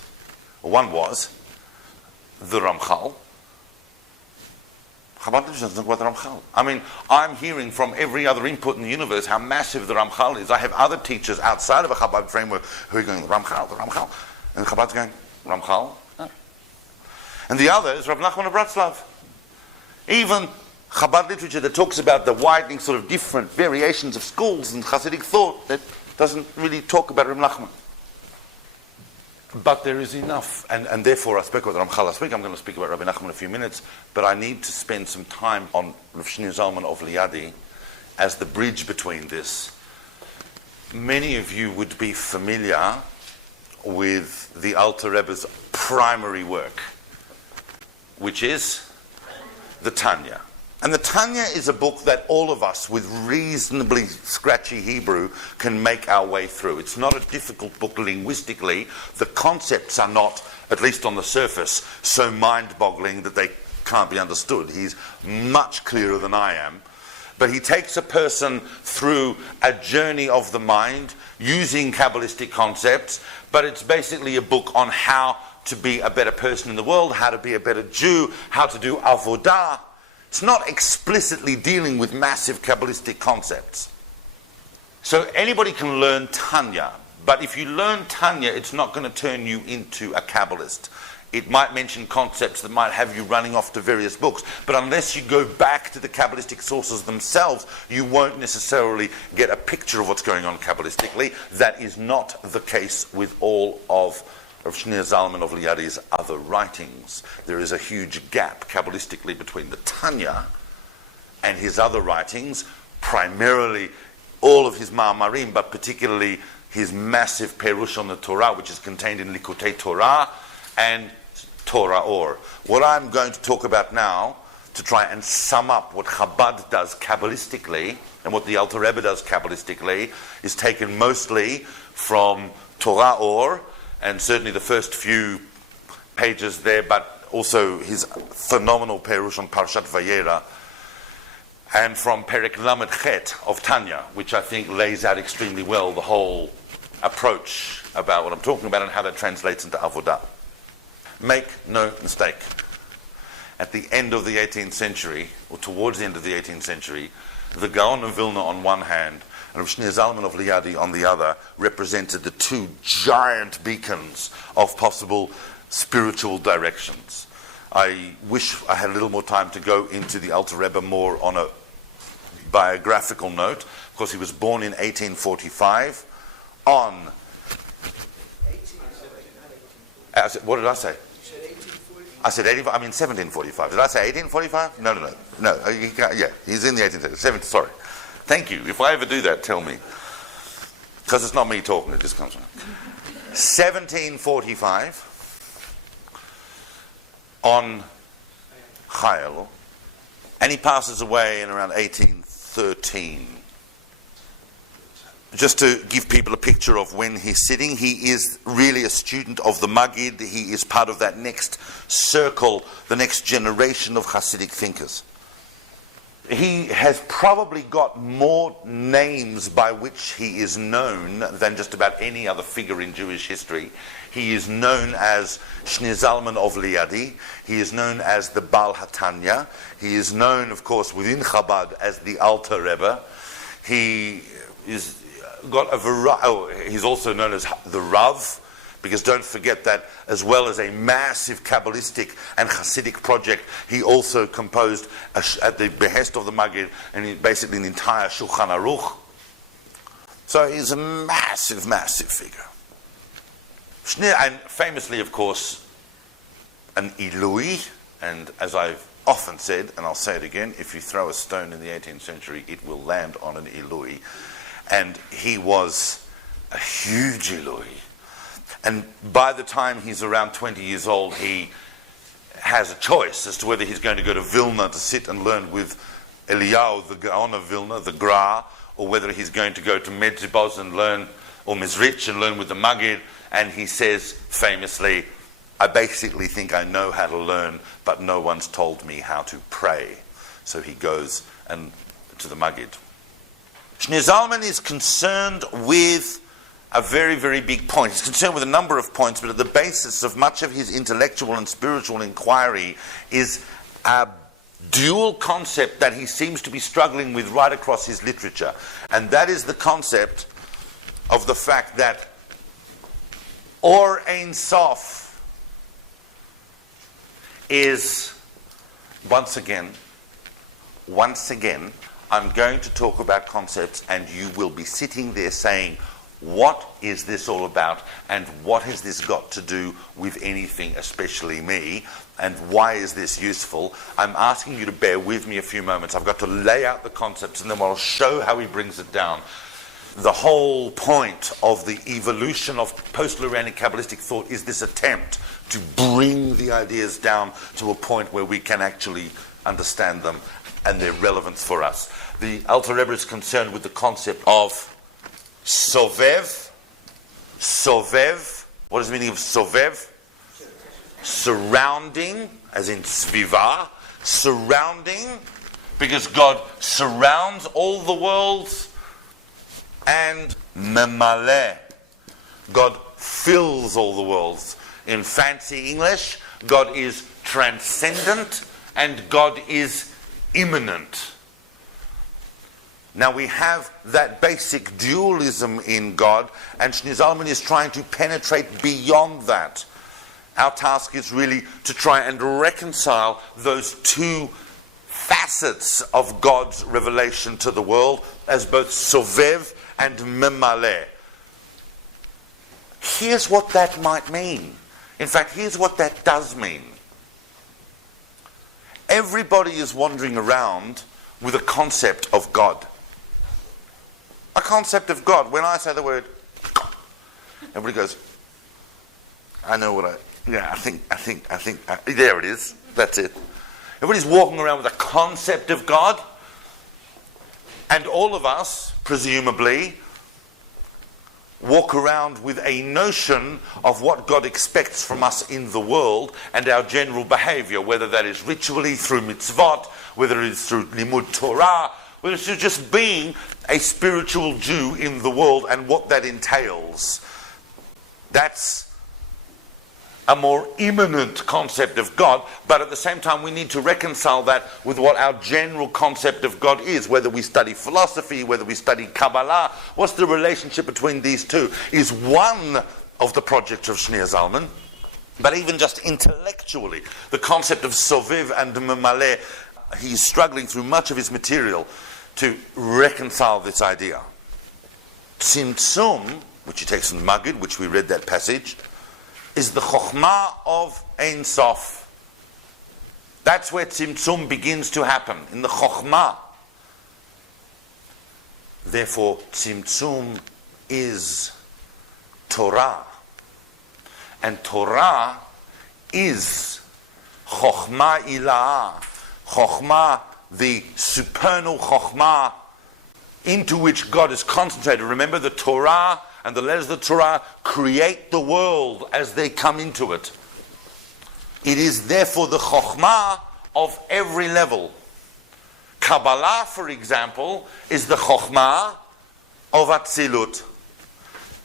the Ramchal. Chabad doesn't talk about the Ramchal. I mean, I'm hearing from every other input in the universe how massive the Ramchal is. I have other teachers outside of a Chabad framework who are going, the Ramchal. And Chabad's going, Ramchal? No. And the other is Rebbe Nachman of Bratslav. Even Chabad literature that talks about the widening sort of different variations of schools and Chassidic thought that doesn't really talk about Rebbe Nachman. But there is enough, and therefore I spoke about Ramchal last week. I'm going to speak about Rebbe Nachman in a few minutes, but I need to spend some time on Rav Shneur Zalman of Liadi as the bridge between this. Many of you would be familiar with the Alter Rebbe's primary work, which is the Tanya. And the Tanya is a book that all of us with reasonably scratchy Hebrew can make our way through. It's not a difficult book linguistically. The concepts are not, at least on the surface, so mind-boggling that they can't be understood. He's much clearer than I am. But he takes a person through a journey of the mind using Kabbalistic concepts, but it's basically a book on how to be a better person in the world, how to be a better Jew, how to do avodah. It's not explicitly dealing with massive Kabbalistic concepts. So anybody can learn Tanya, but if you learn Tanya, it's not going to turn you into a Kabbalist. It might mention concepts that might have you running off to various books, but unless you go back to the Kabbalistic sources themselves, you won't necessarily get a picture of what's going on Kabbalistically. That is not the case with all of Rav Shneur Zalman of Liadi's other writings. There is a huge gap Kabbalistically between the Tanya and his other writings, primarily all of his Ma'amarim, but particularly his massive Perush on the Torah, which is contained in Likutei Torah and Torah Or. What I'm going to talk about now, to try and sum up what Chabad does Kabbalistically and what the Alter Rebbe does Kabbalistically, is taken mostly from Torah Or, and certainly the first few pages there, but also his phenomenal Perush on Parshat Vayera, and from Perek Lamed Chet of Tanya, which I think lays out extremely well the whole approach about what I'm talking about and how that translates into Avodah. Make no mistake, at the end of the 18th century, or towards the end of the 18th century, the Gaon of Vilna on one hand and Rav Shneur Zalman of Liadi on the other represented the two giant beacons of possible spiritual directions. I wish I had a little more time to go into the Alter Rebbe more on a biographical note. Of course, he was born in 1845 on... what did I say? I said 18, I mean 1745. Did I say 1845? No. Yeah, he's in the 18th. Sorry. Thank you. If I ever do that, tell me. Because it's not me talking, it just comes from 1745 on Chayil, and he passes away in around 1813. Just to give people a picture of when he's sitting, he is really a student of the Maggid. He is part of that next circle, the next generation of Hasidic thinkers. He has probably got more names by which he is known than just about any other figure in Jewish history. He is known as Shneur Zalman of Liadi. He is known as the Baal HaTanya. He is known, of course, within Chabad as the Alter Rebbe. He is got a variety. He's also known as the Rav, Because don't forget that as well as a massive Kabbalistic and Chassidic project, he also composed, at the behest of the Maggid, and basically an entire Shulchan Aruch. So he's a massive, massive figure. And famously, of course, an Ilui, and as I've often said, and I'll say it again, if you throw a stone in the 18th century, it will land on an Ilui. And he was a huge Ilui. And by the time he's around 20 years old, he has a choice as to whether he's going to go to Vilna to sit and learn with Eliyahu, the Gaon of Vilna, the Gra, or whether he's going to go to Mezricth and learn, or Mezricth and learn with the Maggid. And he says famously, I basically think I know how to learn, but no one's told me how to pray. So he goes and to the Maggid. Shneor Zalman is concerned with a very, very big point. He's concerned with a number of points, but at the basis of much of his intellectual and spiritual inquiry is a dual concept that he seems to be struggling with right across his literature. And that is the concept of the fact that Or Ein Sof is, once again, I'm going to talk about concepts, and you will be sitting there saying, what is this all about, and what has this got to do with anything, especially me, and why is this useful? I'm asking you to bear with me a few moments. I've got to lay out the concepts, and then I'll show how he brings it down. The whole point of the evolution of post-Luranic Kabbalistic thought is this attempt to bring the ideas down to a point where we can actually understand them and their relevance for us. The Alter Rebbe is concerned with the concept of SOVEV. SOVEV. What is the meaning of SOVEV? Surrounding, as in Sviva. Surrounding, because God surrounds all the worlds. And Memale. God fills all the worlds. In fancy English, God is transcendent and God is immanent. Now we have that basic dualism in God, and Shneor Zalman is trying to penetrate beyond that. Our task is really to try and reconcile those two facets of God's revelation to the world as both Sovev and Memale. Here's what that might mean. In fact, here's what that does mean. Everybody is wandering around with a concept of God. A concept of God. When I say the word God, everybody goes, I know what I think, there it is. That's it. Everybody's walking around with a concept of God. And all of us, presumably, walk around with a notion of what God expects from us in the world and our general behavior, whether that is ritually through mitzvot, whether it is through limud Torah, whether it's through just being a spiritual Jew in the world and what that entails. That's a more immanent concept of God, but at the same time we need to reconcile that with what our general concept of God is. Whether we study philosophy, whether we study Kabbalah, what's the relationship between these two is one of the projects of Shneor Zalman. But even just intellectually, the concept of Sovev and Memale, he's struggling through much of his material to reconcile this idea. TZIMTZUM, which he takes from Maggid, which we read that passage, is the CHOCHMA of Ein Sof. That's where TZIMTZUM begins to happen, in the CHOCHMA. Therefore, TZIMTZUM is Torah. And Torah is Chochma Ilah. Chochma, the supernal Chochma into which God is concentrated. Remember, the Torah and the letters of the Torah create the world as they come into it. It is therefore the Chochma of every level. Kabbalah, for example, is the Chochma of Atzilut.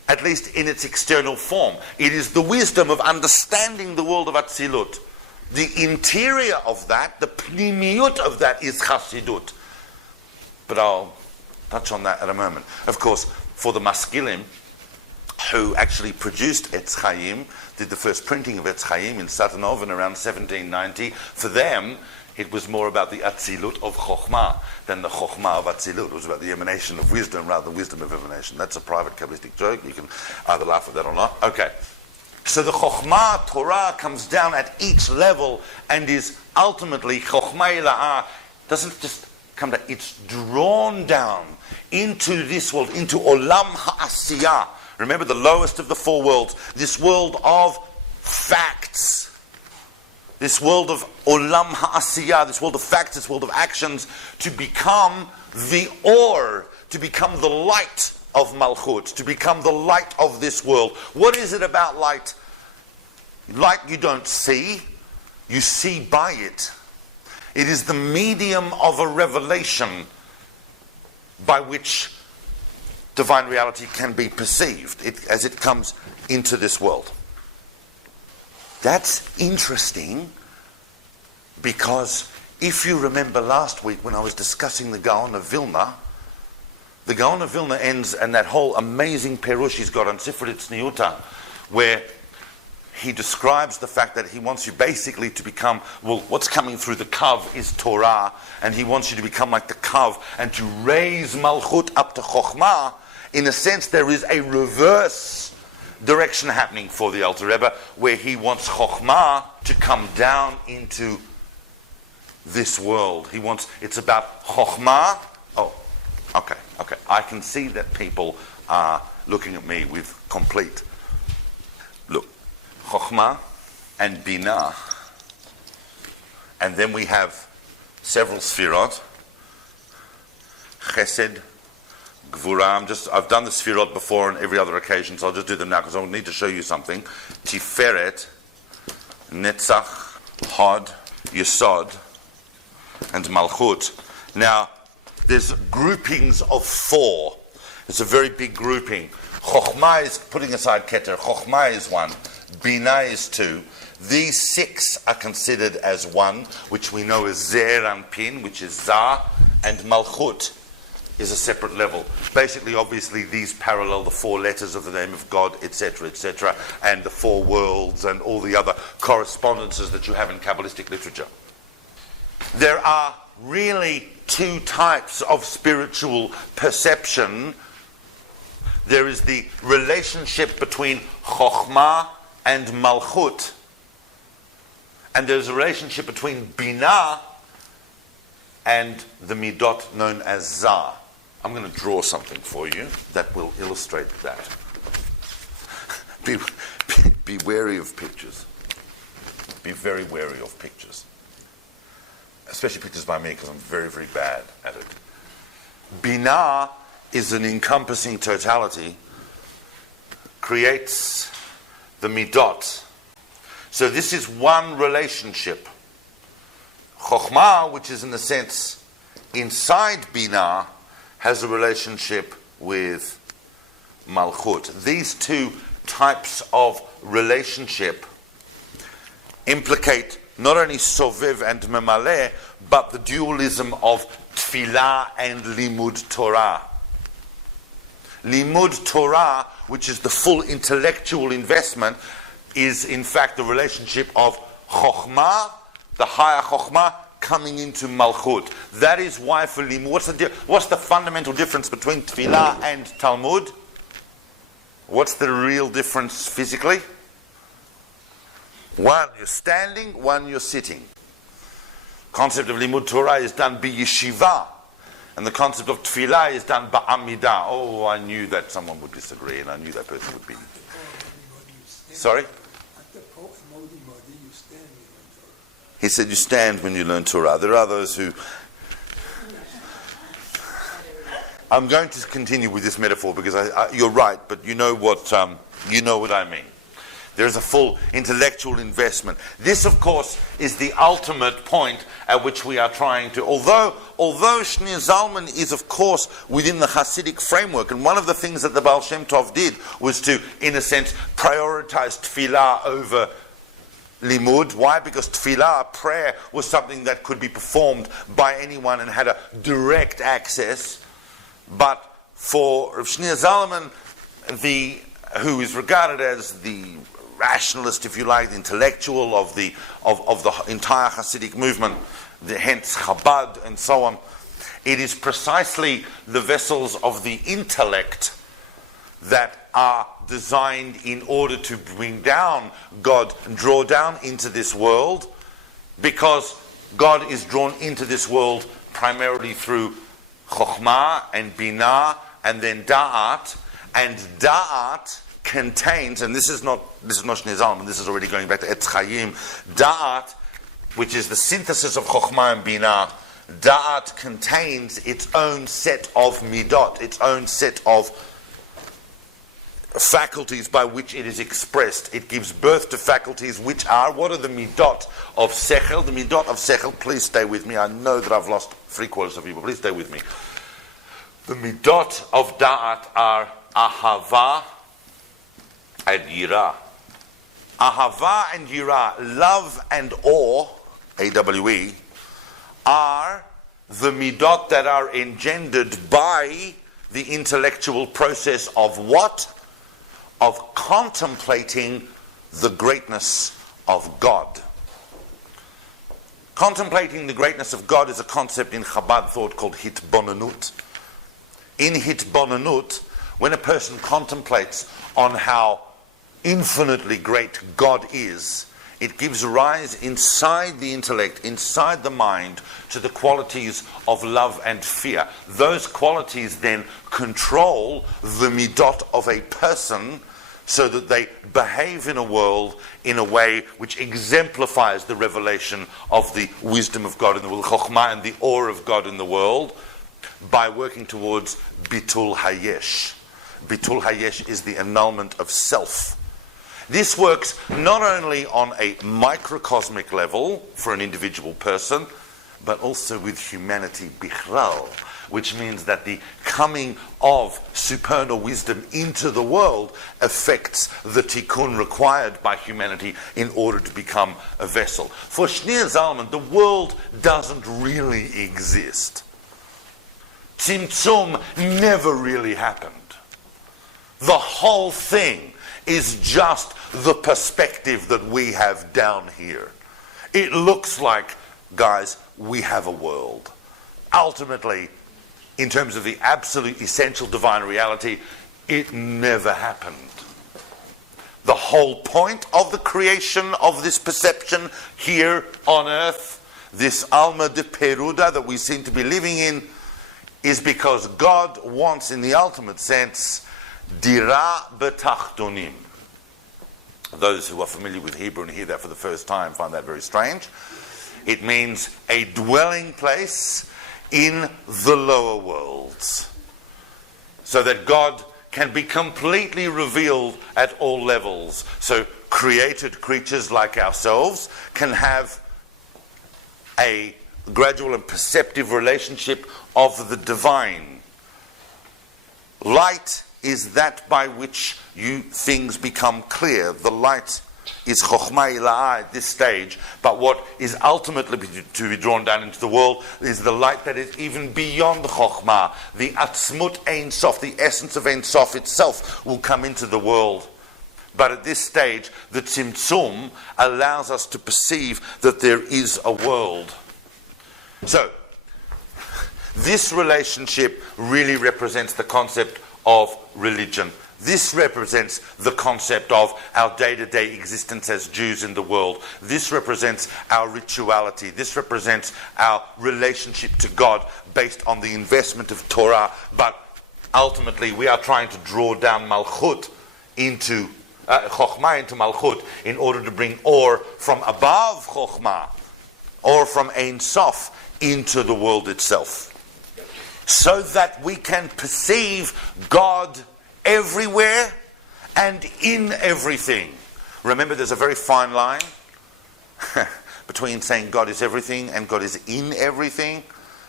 At least in its external form. It is the wisdom of understanding the world of Atzilut. The interior of that, the pnimiyut of that, is Chassidut. But I'll touch on that at a moment. Of course, for the Maskilim, who actually produced Etz Chaim, did the first printing of Etz Chaim in Satanov in around 1790. For them, it was more about the Atzilut of Chochma than the Chochma of Atzilut. It was about the emanation of wisdom rather than wisdom of emanation. That's a private Kabbalistic joke. You can either laugh at that or not. Okay. So the Chochma Torah comes down at each level and is ultimately Chochma Ila'ah. Doesn't just come down, it's drawn down into this world, into Olam Ha'asiyah. Remember, the lowest of the four worlds, this world of facts. This world of Olam Ha'asiyah, this world of facts, this world of actions, to become the or, to become the light of Malchut, to become the light of this world. What is it about light? Light you don't see, you see by it. It is the medium of a revelation by which divine reality can be perceived as it comes into this world. That's interesting, because if you remember last week when I was discussing the Gaon of Vilna, the Gaon of Vilna ends, and that whole amazing perush he's got on Sifrei Tzniuta, where he describes the fact that he wants you basically to become, well, what's coming through the Kav is Torah, and he wants you to become like the Kav and to raise Malchut up to Chochma. In a sense, there is a reverse direction happening for the Alter Rebbe, where he wants Chochma to come down into this world. It's about Chochma. Oh, okay. I can see that people are looking at me with complete. Look, Chochma and BINA, and then we have several Sephiroth, Chesed, Gvura. I've done the Sephiroth before on every other occasion, so I'll just do them now because I need to show you something. Tiferet, Netzach, Hod, Yesod, and Malchut. Now, there's groupings of four. It's a very big grouping. Chochma is, putting aside Keter, Chochma is one, Bina is two. These six are considered as one, which we know as Zer and Pin, which is Zah, and Malchut is a separate level. Basically, obviously, these parallel the four letters of the name of God, etc., and the four worlds and all the other correspondences that you have in Kabbalistic literature. There are really two types of spiritual perception. There is the relationship between Chochma and Malchut, and there's a relationship between Bina and the Midot known as Zah. I'm going to draw something for you that will illustrate that. Be wary of pictures. Be very wary of pictures. Especially pictures by me, because I'm very, very bad at it. Bina is an encompassing totality, creates the Midot. So this is one relationship. Chochma, which is in a sense inside Bina, has a relationship with Malchut. These two types of relationship implicate not only Sovev and Memaleh, but the dualism of Tfilah and Limud Torah. Limud Torah, which is the full intellectual investment, is in fact the relationship of Chochma, the higher Chochma, coming into Malchut. That is why for Limud, what's the fundamental difference between Tfilah and Talmud? What's the real difference physically? One you're standing, one you're sitting. Concept of Limud Torah is done by yeshiva, and the concept of Tfilah is done by Amidah. Oh, I knew that someone would disagree, and I knew that person would be. Sorry? He said you stand when you learn Torah. There are those who... I'm going to continue with this metaphor because you're right, but you know what I mean. There's a full intellectual investment. This, of course, is the ultimate point at which we are trying to... Although Shneur Zalman is, of course, within the Chassidic framework, and one of the things that the Baal Shem Tov did was to, in a sense, prioritize tefillah over limud. Why? Because tefillah, prayer, was something that could be performed by anyone and had a direct access. But for Shneur Zalman, who is regarded as the rationalist, if you like, the intellectual of the entire Chassidic movement, hence Chabad and so on. It is precisely the vessels of the intellect that are designed in order to bring down God and draw down into this world, because God is drawn into this world primarily through CHOCHMA and BINA and then Da'at, and Da'at contains, and this is not Shnei Zalman, this is already going back to Etz Chaim, Da'at, which is the synthesis of Chokhmah and Binah, Da'at contains its own set of midot, its own set of faculties by which it is expressed. It gives birth to faculties which are, what are the midot of Sechel? The midot of Sechel, please stay with me. I know that I've lost 3/4 of you, but please stay with me. The midot of Da'at are Ahava and Yirah. Ahava and Yirah, love and awe, AWE, are the midot that are engendered by the intellectual process of what? Of contemplating the greatness of God. Contemplating the greatness of God is a concept in Chabad thought called HITBONENUT. In HITBONENUT, when a person contemplates on how infinitely great God is, it gives rise inside the intellect, inside the mind, to the qualities of love and fear. Those qualities then control the midot of a person so that they behave in a world in a way which exemplifies the revelation of the wisdom of God in the world, Chokhmah and the awe of God in the world, by working towards Bitul Hayesh. Bitul Hayesh is the annulment of self. This works not only on a microcosmic level for an individual person, but also with humanity bichlal, which means that the coming of supernal wisdom into the world affects the tikkun required by humanity in order to become a vessel. For Shnei Zalman, the world doesn't really exist. TZIMTZUM never really happened. The whole thing is just the perspective that we have down here. It looks like, guys, we have a world. Ultimately, in terms of the absolute essential divine reality, it never happened. The whole point of the creation of this perception here on earth, this Alma de Peruda that we seem to be living in, is because God wants, in the ultimate sense, Dira betachtonim. Those who are familiar with Hebrew and hear that for the first time find that very strange. It means a dwelling place in the lower worlds, so that God can be completely revealed at all levels. So created creatures like ourselves can have a gradual and perceptive relationship of the divine. Light is that by which things become clear. The light is chokhmah ila'ah at this stage, but what is ultimately to be drawn down into the world is the light that is even beyond the chokhmah. The atzmut ein sof, the essence of ein sof itself, will come into the world. But at this stage, the tzimtzum allows us to perceive that there is a world. So, this relationship really represents the concept of religion. This represents the concept of our day-to-day existence as Jews in the world. This represents our rituality. This represents our relationship to God based on the investment of Torah. But ultimately, we are trying to draw down Malchut into Chokhmah into Malchut in order to bring Or from above Chokhmah, or from Ein Sof, into the world itself, so that we can perceive God everywhere and in everything. Remember, there's a very fine line between saying God is everything and God is in everything,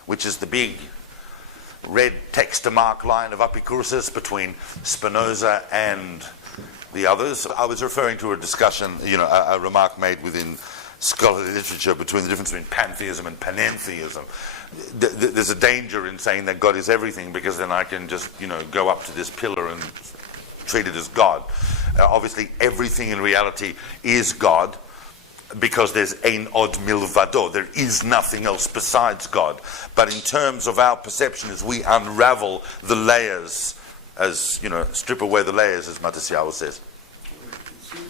which is the big red text to mark line of Epicurus between Spinoza and the others. I was referring to a discussion, a remark made within scholarly literature between the difference between pantheism and panentheism. There's a danger in saying that God is everything, because then I can just, go up to this pillar and treated as God. Obviously, everything in reality is God, because there's ein od milvado, there is nothing else besides God. But in terms of our perception, as we unravel the layers, as strip away the layers, as Matasiyahu says.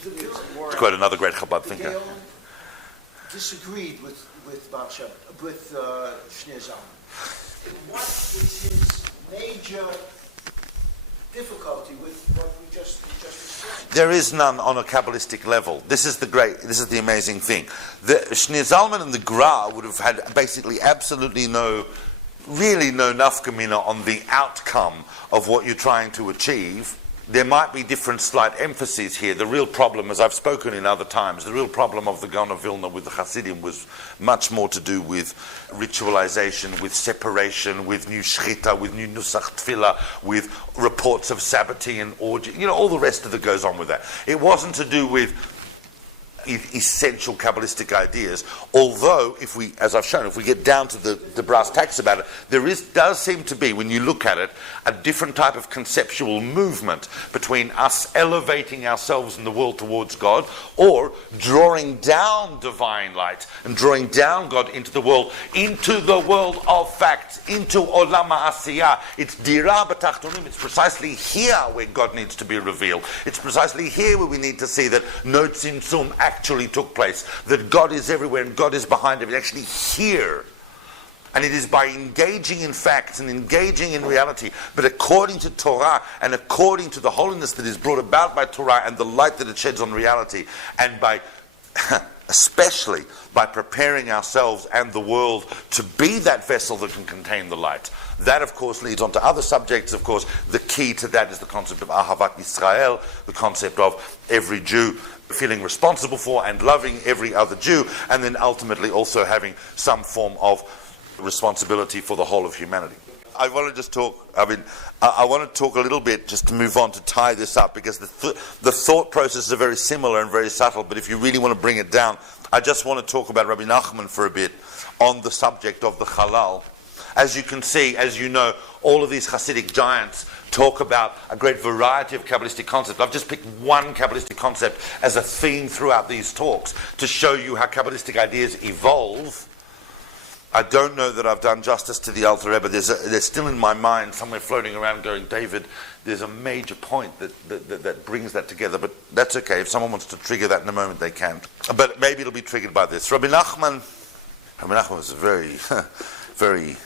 To quote another great Chabad thinker. Gaon disagreed with Baal Shem, with Shnei Zalman. What is his major difficulty with what we just explained? There is none on a Kabbalistic level. This is the amazing thing. The Shnei Zalman and the Gra would have had basically absolutely no nafka mina on the outcome of what you're trying to achieve. There might be different slight emphases here. The real problem, as I've spoken in other times, the real problem of the Gaon of Vilna with the Chassidim was much more to do with ritualization, with separation, with new shchita, with new nusach tefillah, with reports of Sabbaty and orgy, all the rest of it goes on with that. It wasn't to do with essential Kabbalistic ideas, although as I've shown, if we get down to the brass tacks about it, does seem to be, when you look at it, a different type of conceptual movement between us elevating ourselves in the world towards God, or drawing down divine light and drawing down God into the world of facts, into olam ha'asiyah. It's dira b'tachtonim. It's precisely here where God needs to be revealed. It's precisely here where we need to see that no tzimtzum actually took place, that God is everywhere and God is behind it. It's actually here. And it is by engaging in facts and engaging in reality, but according to Torah and according to the holiness that is brought about by Torah and the light that it sheds on reality, and by especially by preparing ourselves and the world to be that vessel that can contain the light. That, of course, leads on to other subjects. Of course, the key to that is the concept of Ahavat Yisrael, the concept of every Jew feeling responsible for and loving every other Jew, and then ultimately also having some form of responsibility for the whole of humanity. I want to just talk, I want to talk a little bit, just to move on, to tie this up, because the thought processes are very similar and very subtle, but if you really want to bring it down, I just want to talk about Rebbe Nachman for a bit on the subject of the halal. As you can see, as you know, all of these Chassidic giants talk about a great variety of Kabbalistic concepts. I've just picked one Kabbalistic concept as a theme throughout these talks to show you how Kabbalistic ideas evolve. I don't know that I've done justice to the Alter Rebbe. There's still in my mind somewhere floating around going, David, there's a major point that brings that together, but that's okay. If someone wants to trigger that in a moment, they can. But maybe it'll be triggered by this. Rebbe Nachman was a very, very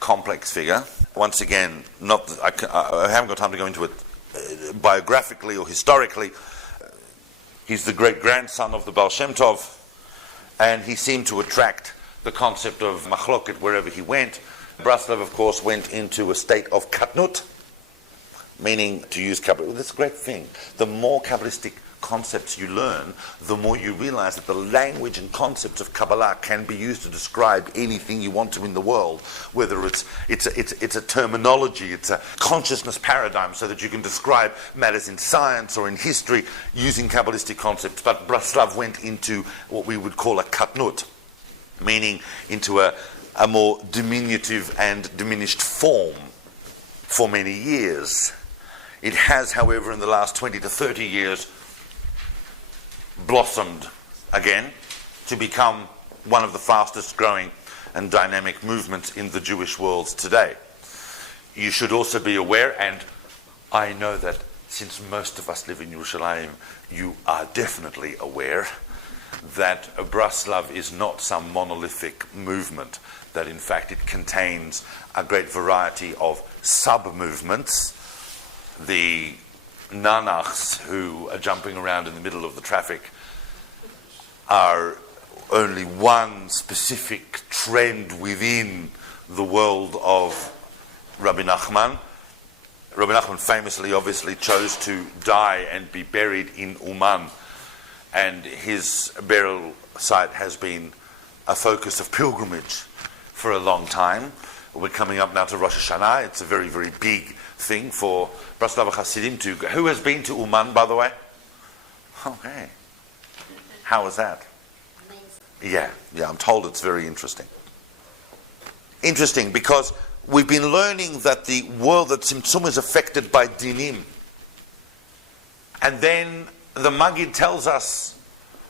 complex figure. Once again, I haven't got time to go into it biographically or historically. He's the great-grandson of the Baal Shem Tov, and he seemed to attract the concept of machloket wherever he went. Braslav, of course, went into a state of katnut, meaning to use Kabbalah. That's a great thing. The more Kabbalistic concepts you learn, the more you realize that the language and concepts of Kabbalah can be used to describe anything you want to in the world, whether it's a terminology, it's a consciousness paradigm, so that you can describe matters in science or in history using Kabbalistic concepts. But Braslav went into what we would call a katnut, meaning into a more diminutive and diminished form for many years. It has, however, in the last 20 to 30 years, blossomed again to become one of the fastest growing and dynamic movements in the Jewish world today. You should also be aware, and I know that since most of us live in Yerushalayim, you are definitely aware, that Braslav is not some monolithic movement, that in fact it contains a great variety of sub-movements. The nanachs who are jumping around in the middle of the traffic are only one specific trend within the world of Rebbe Nachman. Rebbe Nachman famously, obviously, chose to die and be buried in Uman, and his burial site has been a focus of pilgrimage for a long time. We're coming up now to Rosh Hashanah. It's a very, very big thing for Braslav Chassidim to go. Who has been to Uman, by the way? Okay. How was that? Amazing. Yeah, I'm told it's very interesting. Interesting because we've been learning that the world, that TZIMTZUM, is affected by dinim. And then the Maggid tells us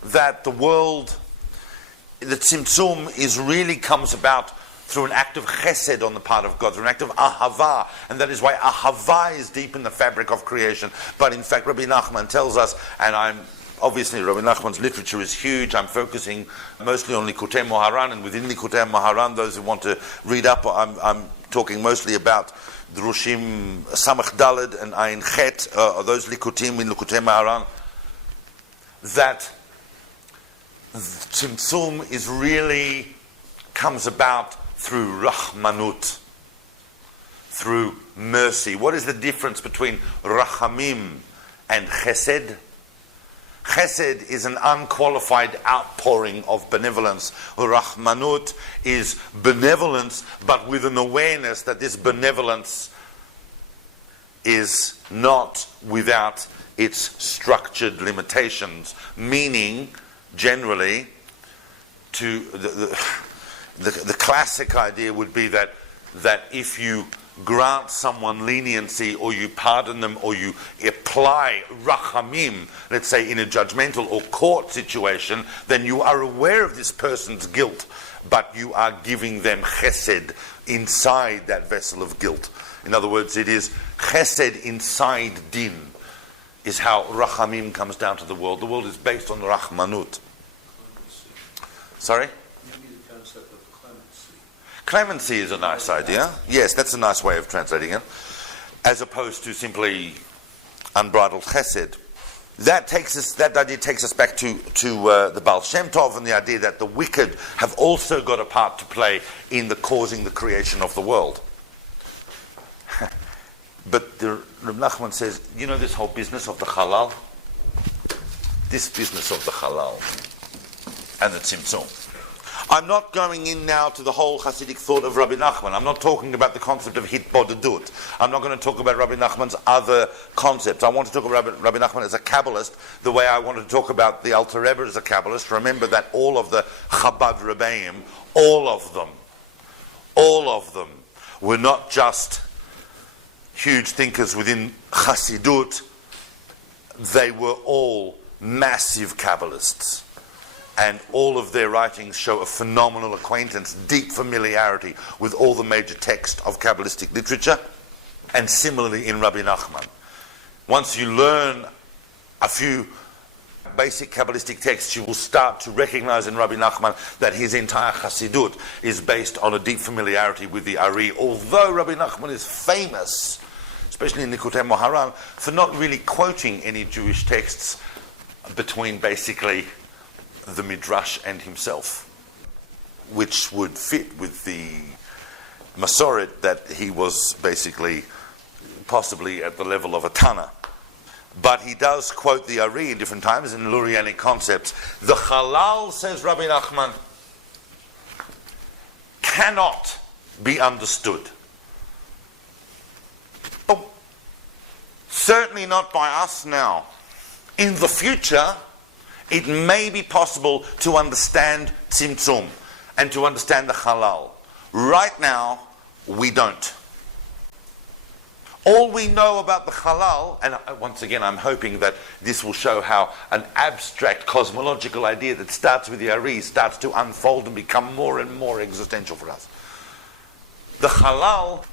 that the world, the Tzimtzum, really comes about through an act of chesed on the part of God, through an act of ahava, and that is why ahava is deep in the fabric of creation. But in fact, Rebbe Nachman tells us, and obviously Rebbe Nachman's literature is huge. I'm focusing mostly on Likutei Moharan, and within Likutei Moharan, those who want to read up, I'm talking mostly about Drushim Samach Daled and Ayin Chet, those Likutim in Likutei Moharan, that Tzimtzum is really comes about through Rahmanut, through mercy. What is the difference between Rachamim and Chesed? Chesed is an unqualified outpouring of benevolence. Rahmanut is benevolence, but with an awareness that this benevolence is not without its structured limitations. Meaning, generally, the classic idea would be that if you grant someone leniency, or you pardon them, or you apply rachamim, let's say in a judgmental or court situation, then you are aware of this person's guilt, but you are giving them chesed inside that vessel of guilt. In other words, it is chesed inside din, is how rachamim comes down to the world. The world is based on rachmanut. Sorry? Clemency is a nice idea. Yes, that's a nice way of translating it, as opposed to simply unbridled chesed. That idea takes us back to the Baal Shem Tov, and the idea that the wicked have also got a part to play in the causing the creation of the world. But Rebbe Nachman says, this whole business of the halal, this business of the halal and the tzimtzum. I'm not going in now to the whole Chassidic thought of Rebbe Nachman. I'm not talking about the concept of Hitbonnenut. I'm not going to talk about Rebbe Nachman's other concepts. I want to talk about Rebbe Nachman as a Kabbalist, the way I want to talk about the Alter Rebbe as a Kabbalist. Remember that all of the Chabad Rebbeim, all of them were not just huge thinkers within Chassidut. They were all massive Kabbalists. And all of their writings show a phenomenal acquaintance, deep familiarity with all the major texts of Kabbalistic literature, and similarly in Rebbe Nachman. Once you learn a few basic Kabbalistic texts, you will start to recognize in Rebbe Nachman that his entire Chassidut is based on a deep familiarity with the Ari, although Rebbe Nachman is famous, especially in Likutei Moharan, for not really quoting any Jewish texts between basically the Midrash and himself, which would fit with the Masoret that he was basically possibly at the level of a Tana. But he does quote the Ari in different times in Lurianic concepts. The Halal, says Rebbe Nachman, cannot be understood. Oh, certainly not by us now. In the future, it may be possible to understand Tzimtzum and to understand the Halal. Right now, we don't. All we know about the Halal, and once again I'm hoping that this will show how an abstract cosmological idea that starts with the Ari starts to unfold and become more and more existential for us. The Halal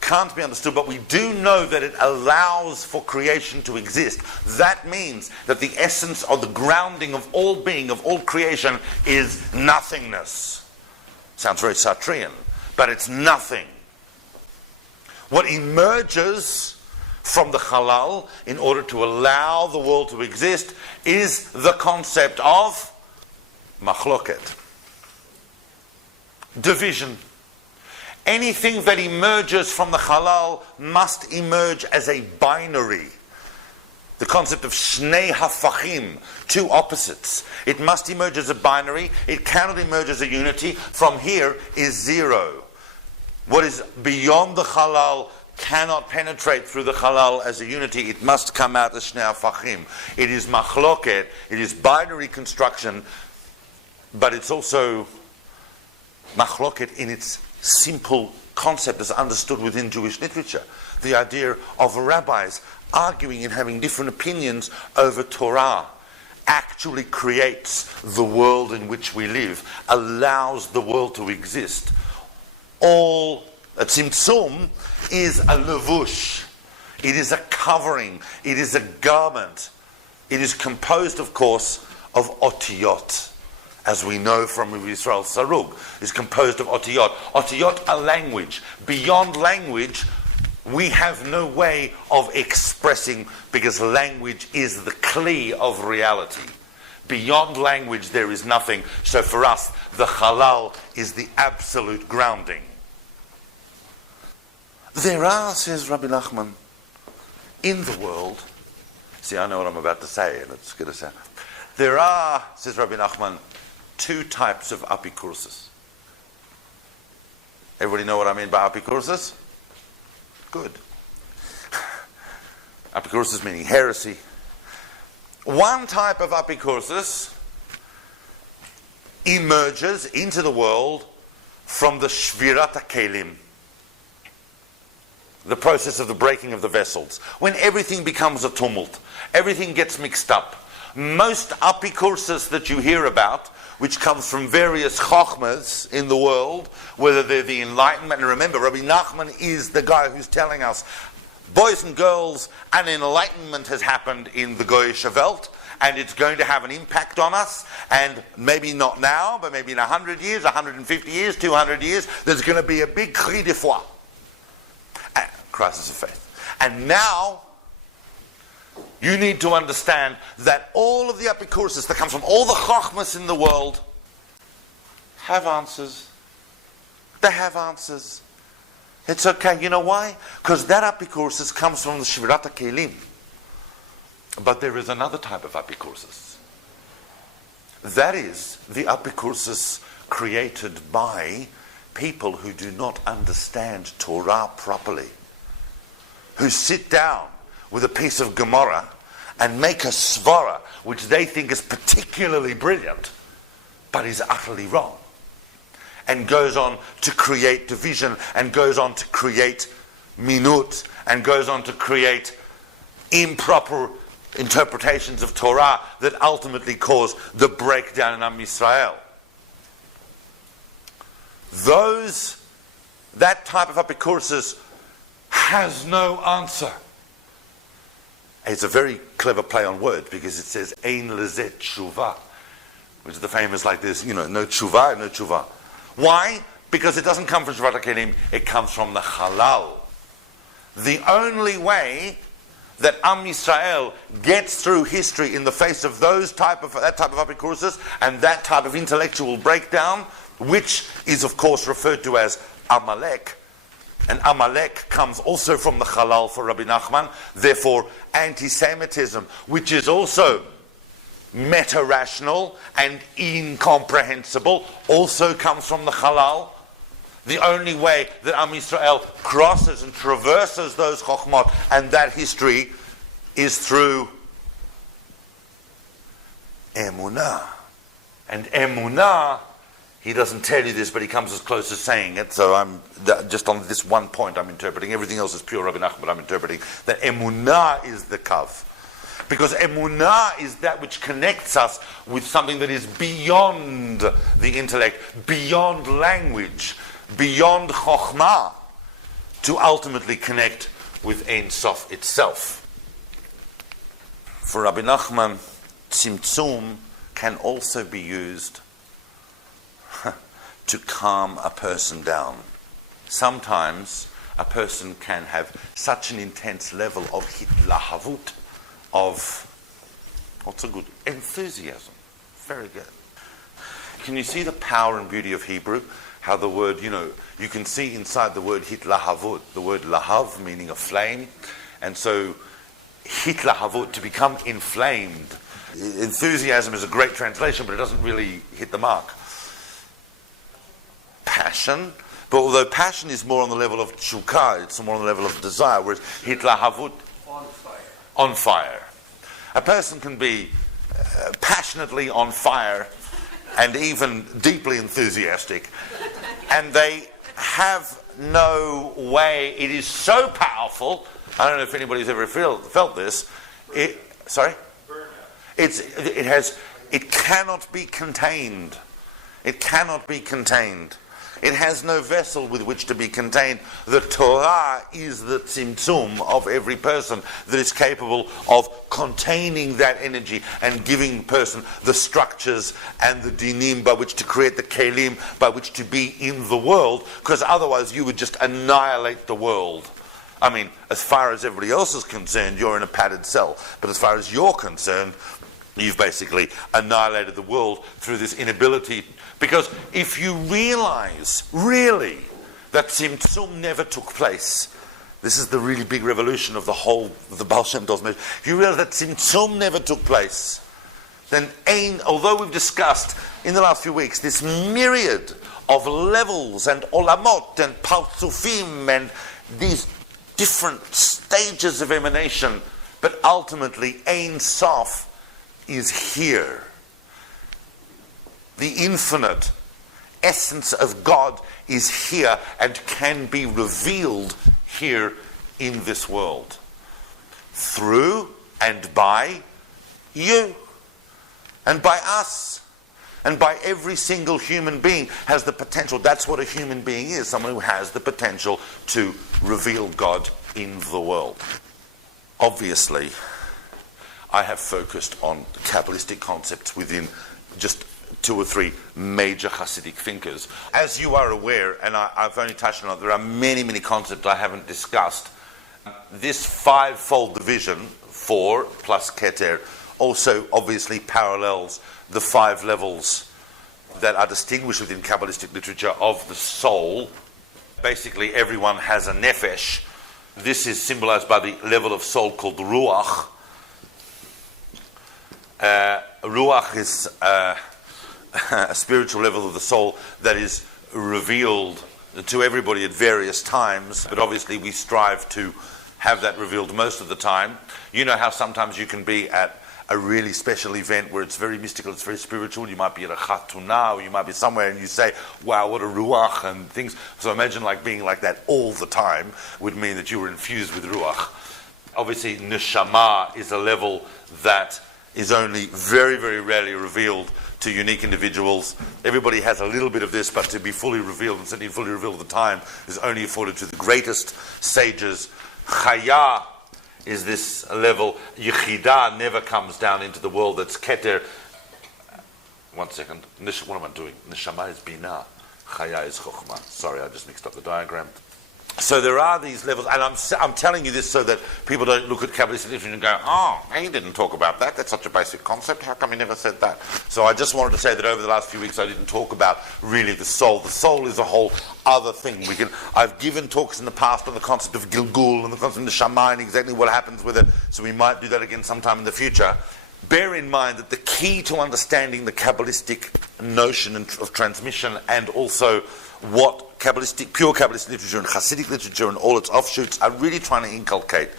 can't be understood, but we do know that it allows for creation to exist. That means that the essence or the grounding of all being, of all creation, is nothingness. Sounds very Sartrean, but it's nothing. What emerges from the halal in order to allow the world to exist is the concept of machloket, division. Anything that emerges from the halal must emerge as a binary. The concept of shnei hafachim, two opposites. It must emerge as a binary. It cannot emerge as a unity. From here is zero. What is beyond the halal cannot penetrate through the halal as a unity. It must come out as shnei hafachim. It is machloket. It is binary construction, but it's also machloket in its simple concept as understood within Jewish literature. The idea of rabbis arguing and having different opinions over Torah actually creates the world in which we live, allows the world to exist. All a tzimtzum is a levush. It is a covering. It is a garment. It is composed, of course, of OTIOT. As we know from Yisrael Sarug, is composed of OTIOT. OTIOT are language. Beyond language, we have no way of expressing, because language is the kli of reality. Beyond language, there is nothing. So for us, the halal is the absolute grounding. There are, says Rebbe Nachman, in the world, see, I know what I'm about to say, and it's going to sound. There are, says Rebbe Nachman, two types of apikursus. Everybody know what I mean by apikursus? Good. Apikursus meaning heresy. One type of apikursus emerges into the world from the shvirat kelim, the process of the breaking of the vessels, when everything becomes a tumult, everything gets mixed up. Most apikursus that you hear about, which comes from various chochmas in the world, whether they're the Enlightenment, and remember, Rebbe Nachman is the guy who's telling us, boys and girls, an enlightenment has happened in the Goyish Welt, and it's going to have an impact on us, and maybe not now, but maybe in 100 years, 150 years, 200 years, there's going to be a big cri de foi, crisis of faith. And now, you need to understand that all of the apikursus that comes from all the chochmas in the world have answers. They have answers. It's okay. You know why? Because that apikursus comes from the shvirat kelim. But there is another type of apikursus. That is the apikursus created by people who do not understand Torah properly, who sit down with a piece of Gemara and make a svara which they think is particularly brilliant, but is utterly wrong, and goes on to create division, and goes on to create minut, and goes on to create improper interpretations of Torah that ultimately cause the breakdown in Am Yisrael. That type of apikursus has no answer. It's a very clever play on words, because it says ein lezet tshuva, which is the famous like this, no tshuva, no tshuva. Why? Because it doesn't come from shvirat kelim, it comes from the halal. The only way that Am Yisrael gets through history in the face of that type of apikursus and that type of intellectual breakdown, which is of course referred to as Amalek. And Amalek comes also from the halal for Rebbe Nachman. Therefore, anti-Semitism, which is also meta-rational and incomprehensible, also comes from the halal. The only way that Am Yisrael crosses and traverses those chochmot and that history is through emunah. And emunah, he doesn't tell you this, but he comes as close as saying it. So I'm just on this one point I'm interpreting. Everything else is pure Rebbe Nachman, but I'm interpreting that emunah is the kav. Because emunah is that which connects us with something that is beyond the intellect, beyond language, beyond chochma, to ultimately connect with Ein Sof itself. For Rebbe Nachman, tzimtzum can also be used to calm a person down. Sometimes a person can have such an intense level of HITLAHAVUT, of, what's a good, enthusiasm. Very good. Can you see the power and beauty of Hebrew? How the word, you can see inside the word HITLAHAVUT, the word lahav meaning a flame, and so HITLAHAVUT, to become inflamed. Enthusiasm is a great translation, but it doesn't really hit the mark. Passion, but although passion is more on the level of tshuka, it's more on the level of desire, whereas HITLAHAVUT, on fire. A person can be passionately on fire and even deeply enthusiastic, and they have no way, it is so powerful I don't know if anybody's ever felt this. It cannot be contained. It cannot be contained. It has no vessel with which to be contained. The Torah is the tzimtzum of every person that is capable of containing that energy and giving the person the structures and the dinim by which to create the kelim by which to be in the world, because otherwise you would just annihilate the world. I mean, as far as everybody else is concerned, you're in a padded cell. But as far as you're concerned, you've basically annihilated the world through this inability. Because if you realize, really, that tzimtzum never took place, this is the really big revolution of the Baal Shem Tov message. If you realize that tzimtzum never took place, then although we've discussed in the last few weeks this myriad of levels and olamot and partsufim and these different stages of emanation, but ultimately Ein Sof is here. The infinite essence of God is here and can be revealed here in this world through and by you and by us and by every single human being has the potential. That's what a human being is, someone who has the potential to reveal God in the world. Obviously, I have focused on the Kabbalistic concepts within just 2 or 3 major Chassidic thinkers. As you are aware, and I've only touched on it, there are many, many concepts I haven't discussed. This 5-fold division, 4 plus KETER, also obviously parallels the 5 levels that are distinguished within Kabbalistic literature of the soul. Basically, everyone has a nefesh. This is symbolized by the level of soul called ruach. Ruach is a spiritual level of the soul that is revealed to everybody at various times, but obviously we strive to have that revealed most of the time. You know how sometimes you can be at a really special event where it's very mystical, it's very spiritual. You might be at a chatuna, or you might be somewhere and you say, wow, what a ruach and things. So imagine like being like that all the time would mean that you were infused with ruach. Obviously, neshama is a level that is only very, very rarely revealed to unique individuals. Everybody has a little bit of this, but to be fully revealed, and certainly fully revealed at the time, is only afforded to the greatest sages. Chaya is this level. Yechidah never comes down into the world. That's keter. 1 second. What am I doing? Neshama is BINA. Chaya is CHOCHMA. Sorry, I just mixed up the diagram. So there are these levels, and I'm telling you this so that people don't look at Kabbalistic literature and go, oh, he didn't talk about that. That's such a basic concept. How come he never said that? So I just wanted to say that over the last few weeks I didn't talk about really the soul. The soul is a whole other thing. I've given talks in the past on the concept of Gilgul and the concept of Neshama and exactly what happens with it. So we might do that again sometime in the future. Bear in mind that the key to understanding the Kabbalistic notion of transmission, and also what pure Kabbalistic literature and Chassidic literature and all its offshoots are really trying to inculcate,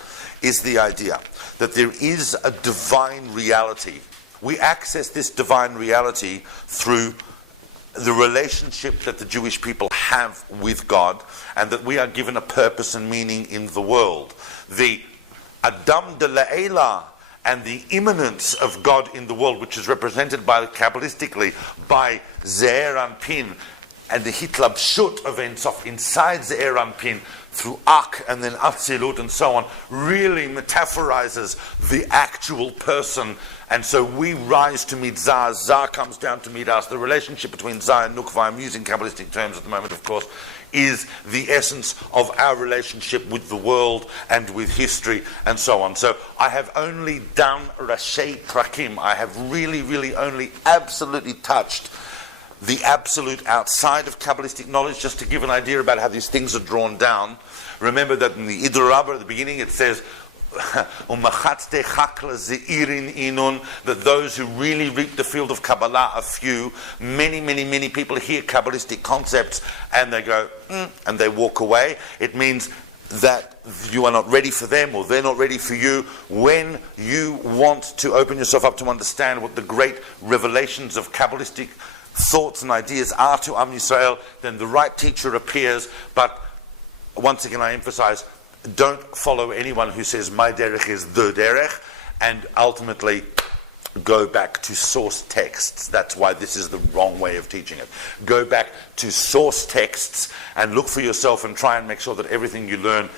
is the idea that there is a divine reality. We access this divine reality through the relationship that the Jewish people have with God, and that we are given a purpose and meaning in the world. The Adam de La'ela and the immanence of God in the world, which is represented by Kabbalistically by Ze'er Anpin, and the Hitlahavut of Ein Sof inside Ze'er Anpin through Ak and then Atzilut and so on, really metaphorizes the actual person. And so we rise to meet Zah. Zah comes down to meet us. The relationship between Zah and Nukva, I'm using Kabbalistic terms at the moment, of course, is the essence of our relationship with the world and with history and so on. So I have only done Rashi Prakim. I have really, really only absolutely touched the absolute outside of Kabbalistic knowledge, just to give an idea about how these things are drawn down. Remember that in the Idr Rabbah at the beginning it says that those who really reap the field of Kabbalah are few. Many, many, many people hear Kabbalistic concepts and they go, and they walk away. It means that you are not ready for them, or they're not ready for you. When you want to open yourself up to understand what the great revelations of Kabbalistic thoughts and ideas are to Am Yisrael, then the right teacher appears. But once again I emphasize, don't follow anyone who says my derech is the derech, and ultimately go back to source texts. That's why this is the wrong way of teaching it. Go back to source texts and look for yourself and try and make sure that everything you learn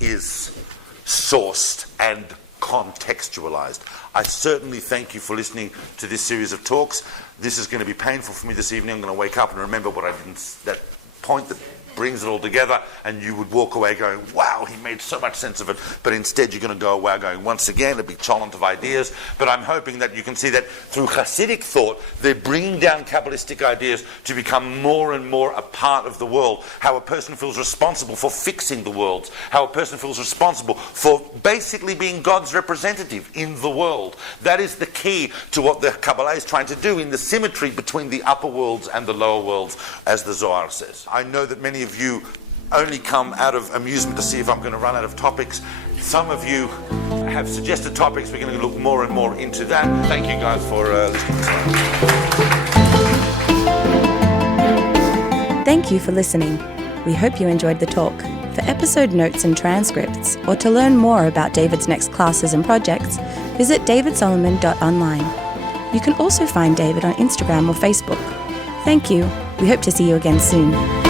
is sourced and contextualized. I certainly thank you for listening to this series of talks. This is going to be painful for me this evening. I'm going to wake up and remember what I didn't, that point that brings it all together, and you would walk away going, wow, he made so much sense of it. But instead you're going to go away going, once again, a big challenge of ideas. But I'm hoping that you can see that through Chassidic thought, they're bringing down Kabbalistic ideas to become more and more a part of the world. How a person feels responsible for fixing the world. How a person feels responsible for basically being God's representative in the world. That is the key to what the Kabbalah is trying to do in the symmetry between the upper worlds and the lower worlds, as the Zohar says. I know that many of you only come out of amusement to see if I'm going to run out of topics. Some of you have suggested topics. We're going to look more and more into that. Thank you guys for listening. Thank you for listening. We hope you enjoyed the talk. For episode notes and transcripts, or to learn more about David's next classes and projects, visit davidsolomon.online. You can also find David on Instagram or Facebook. Thank you. We hope to see you again soon.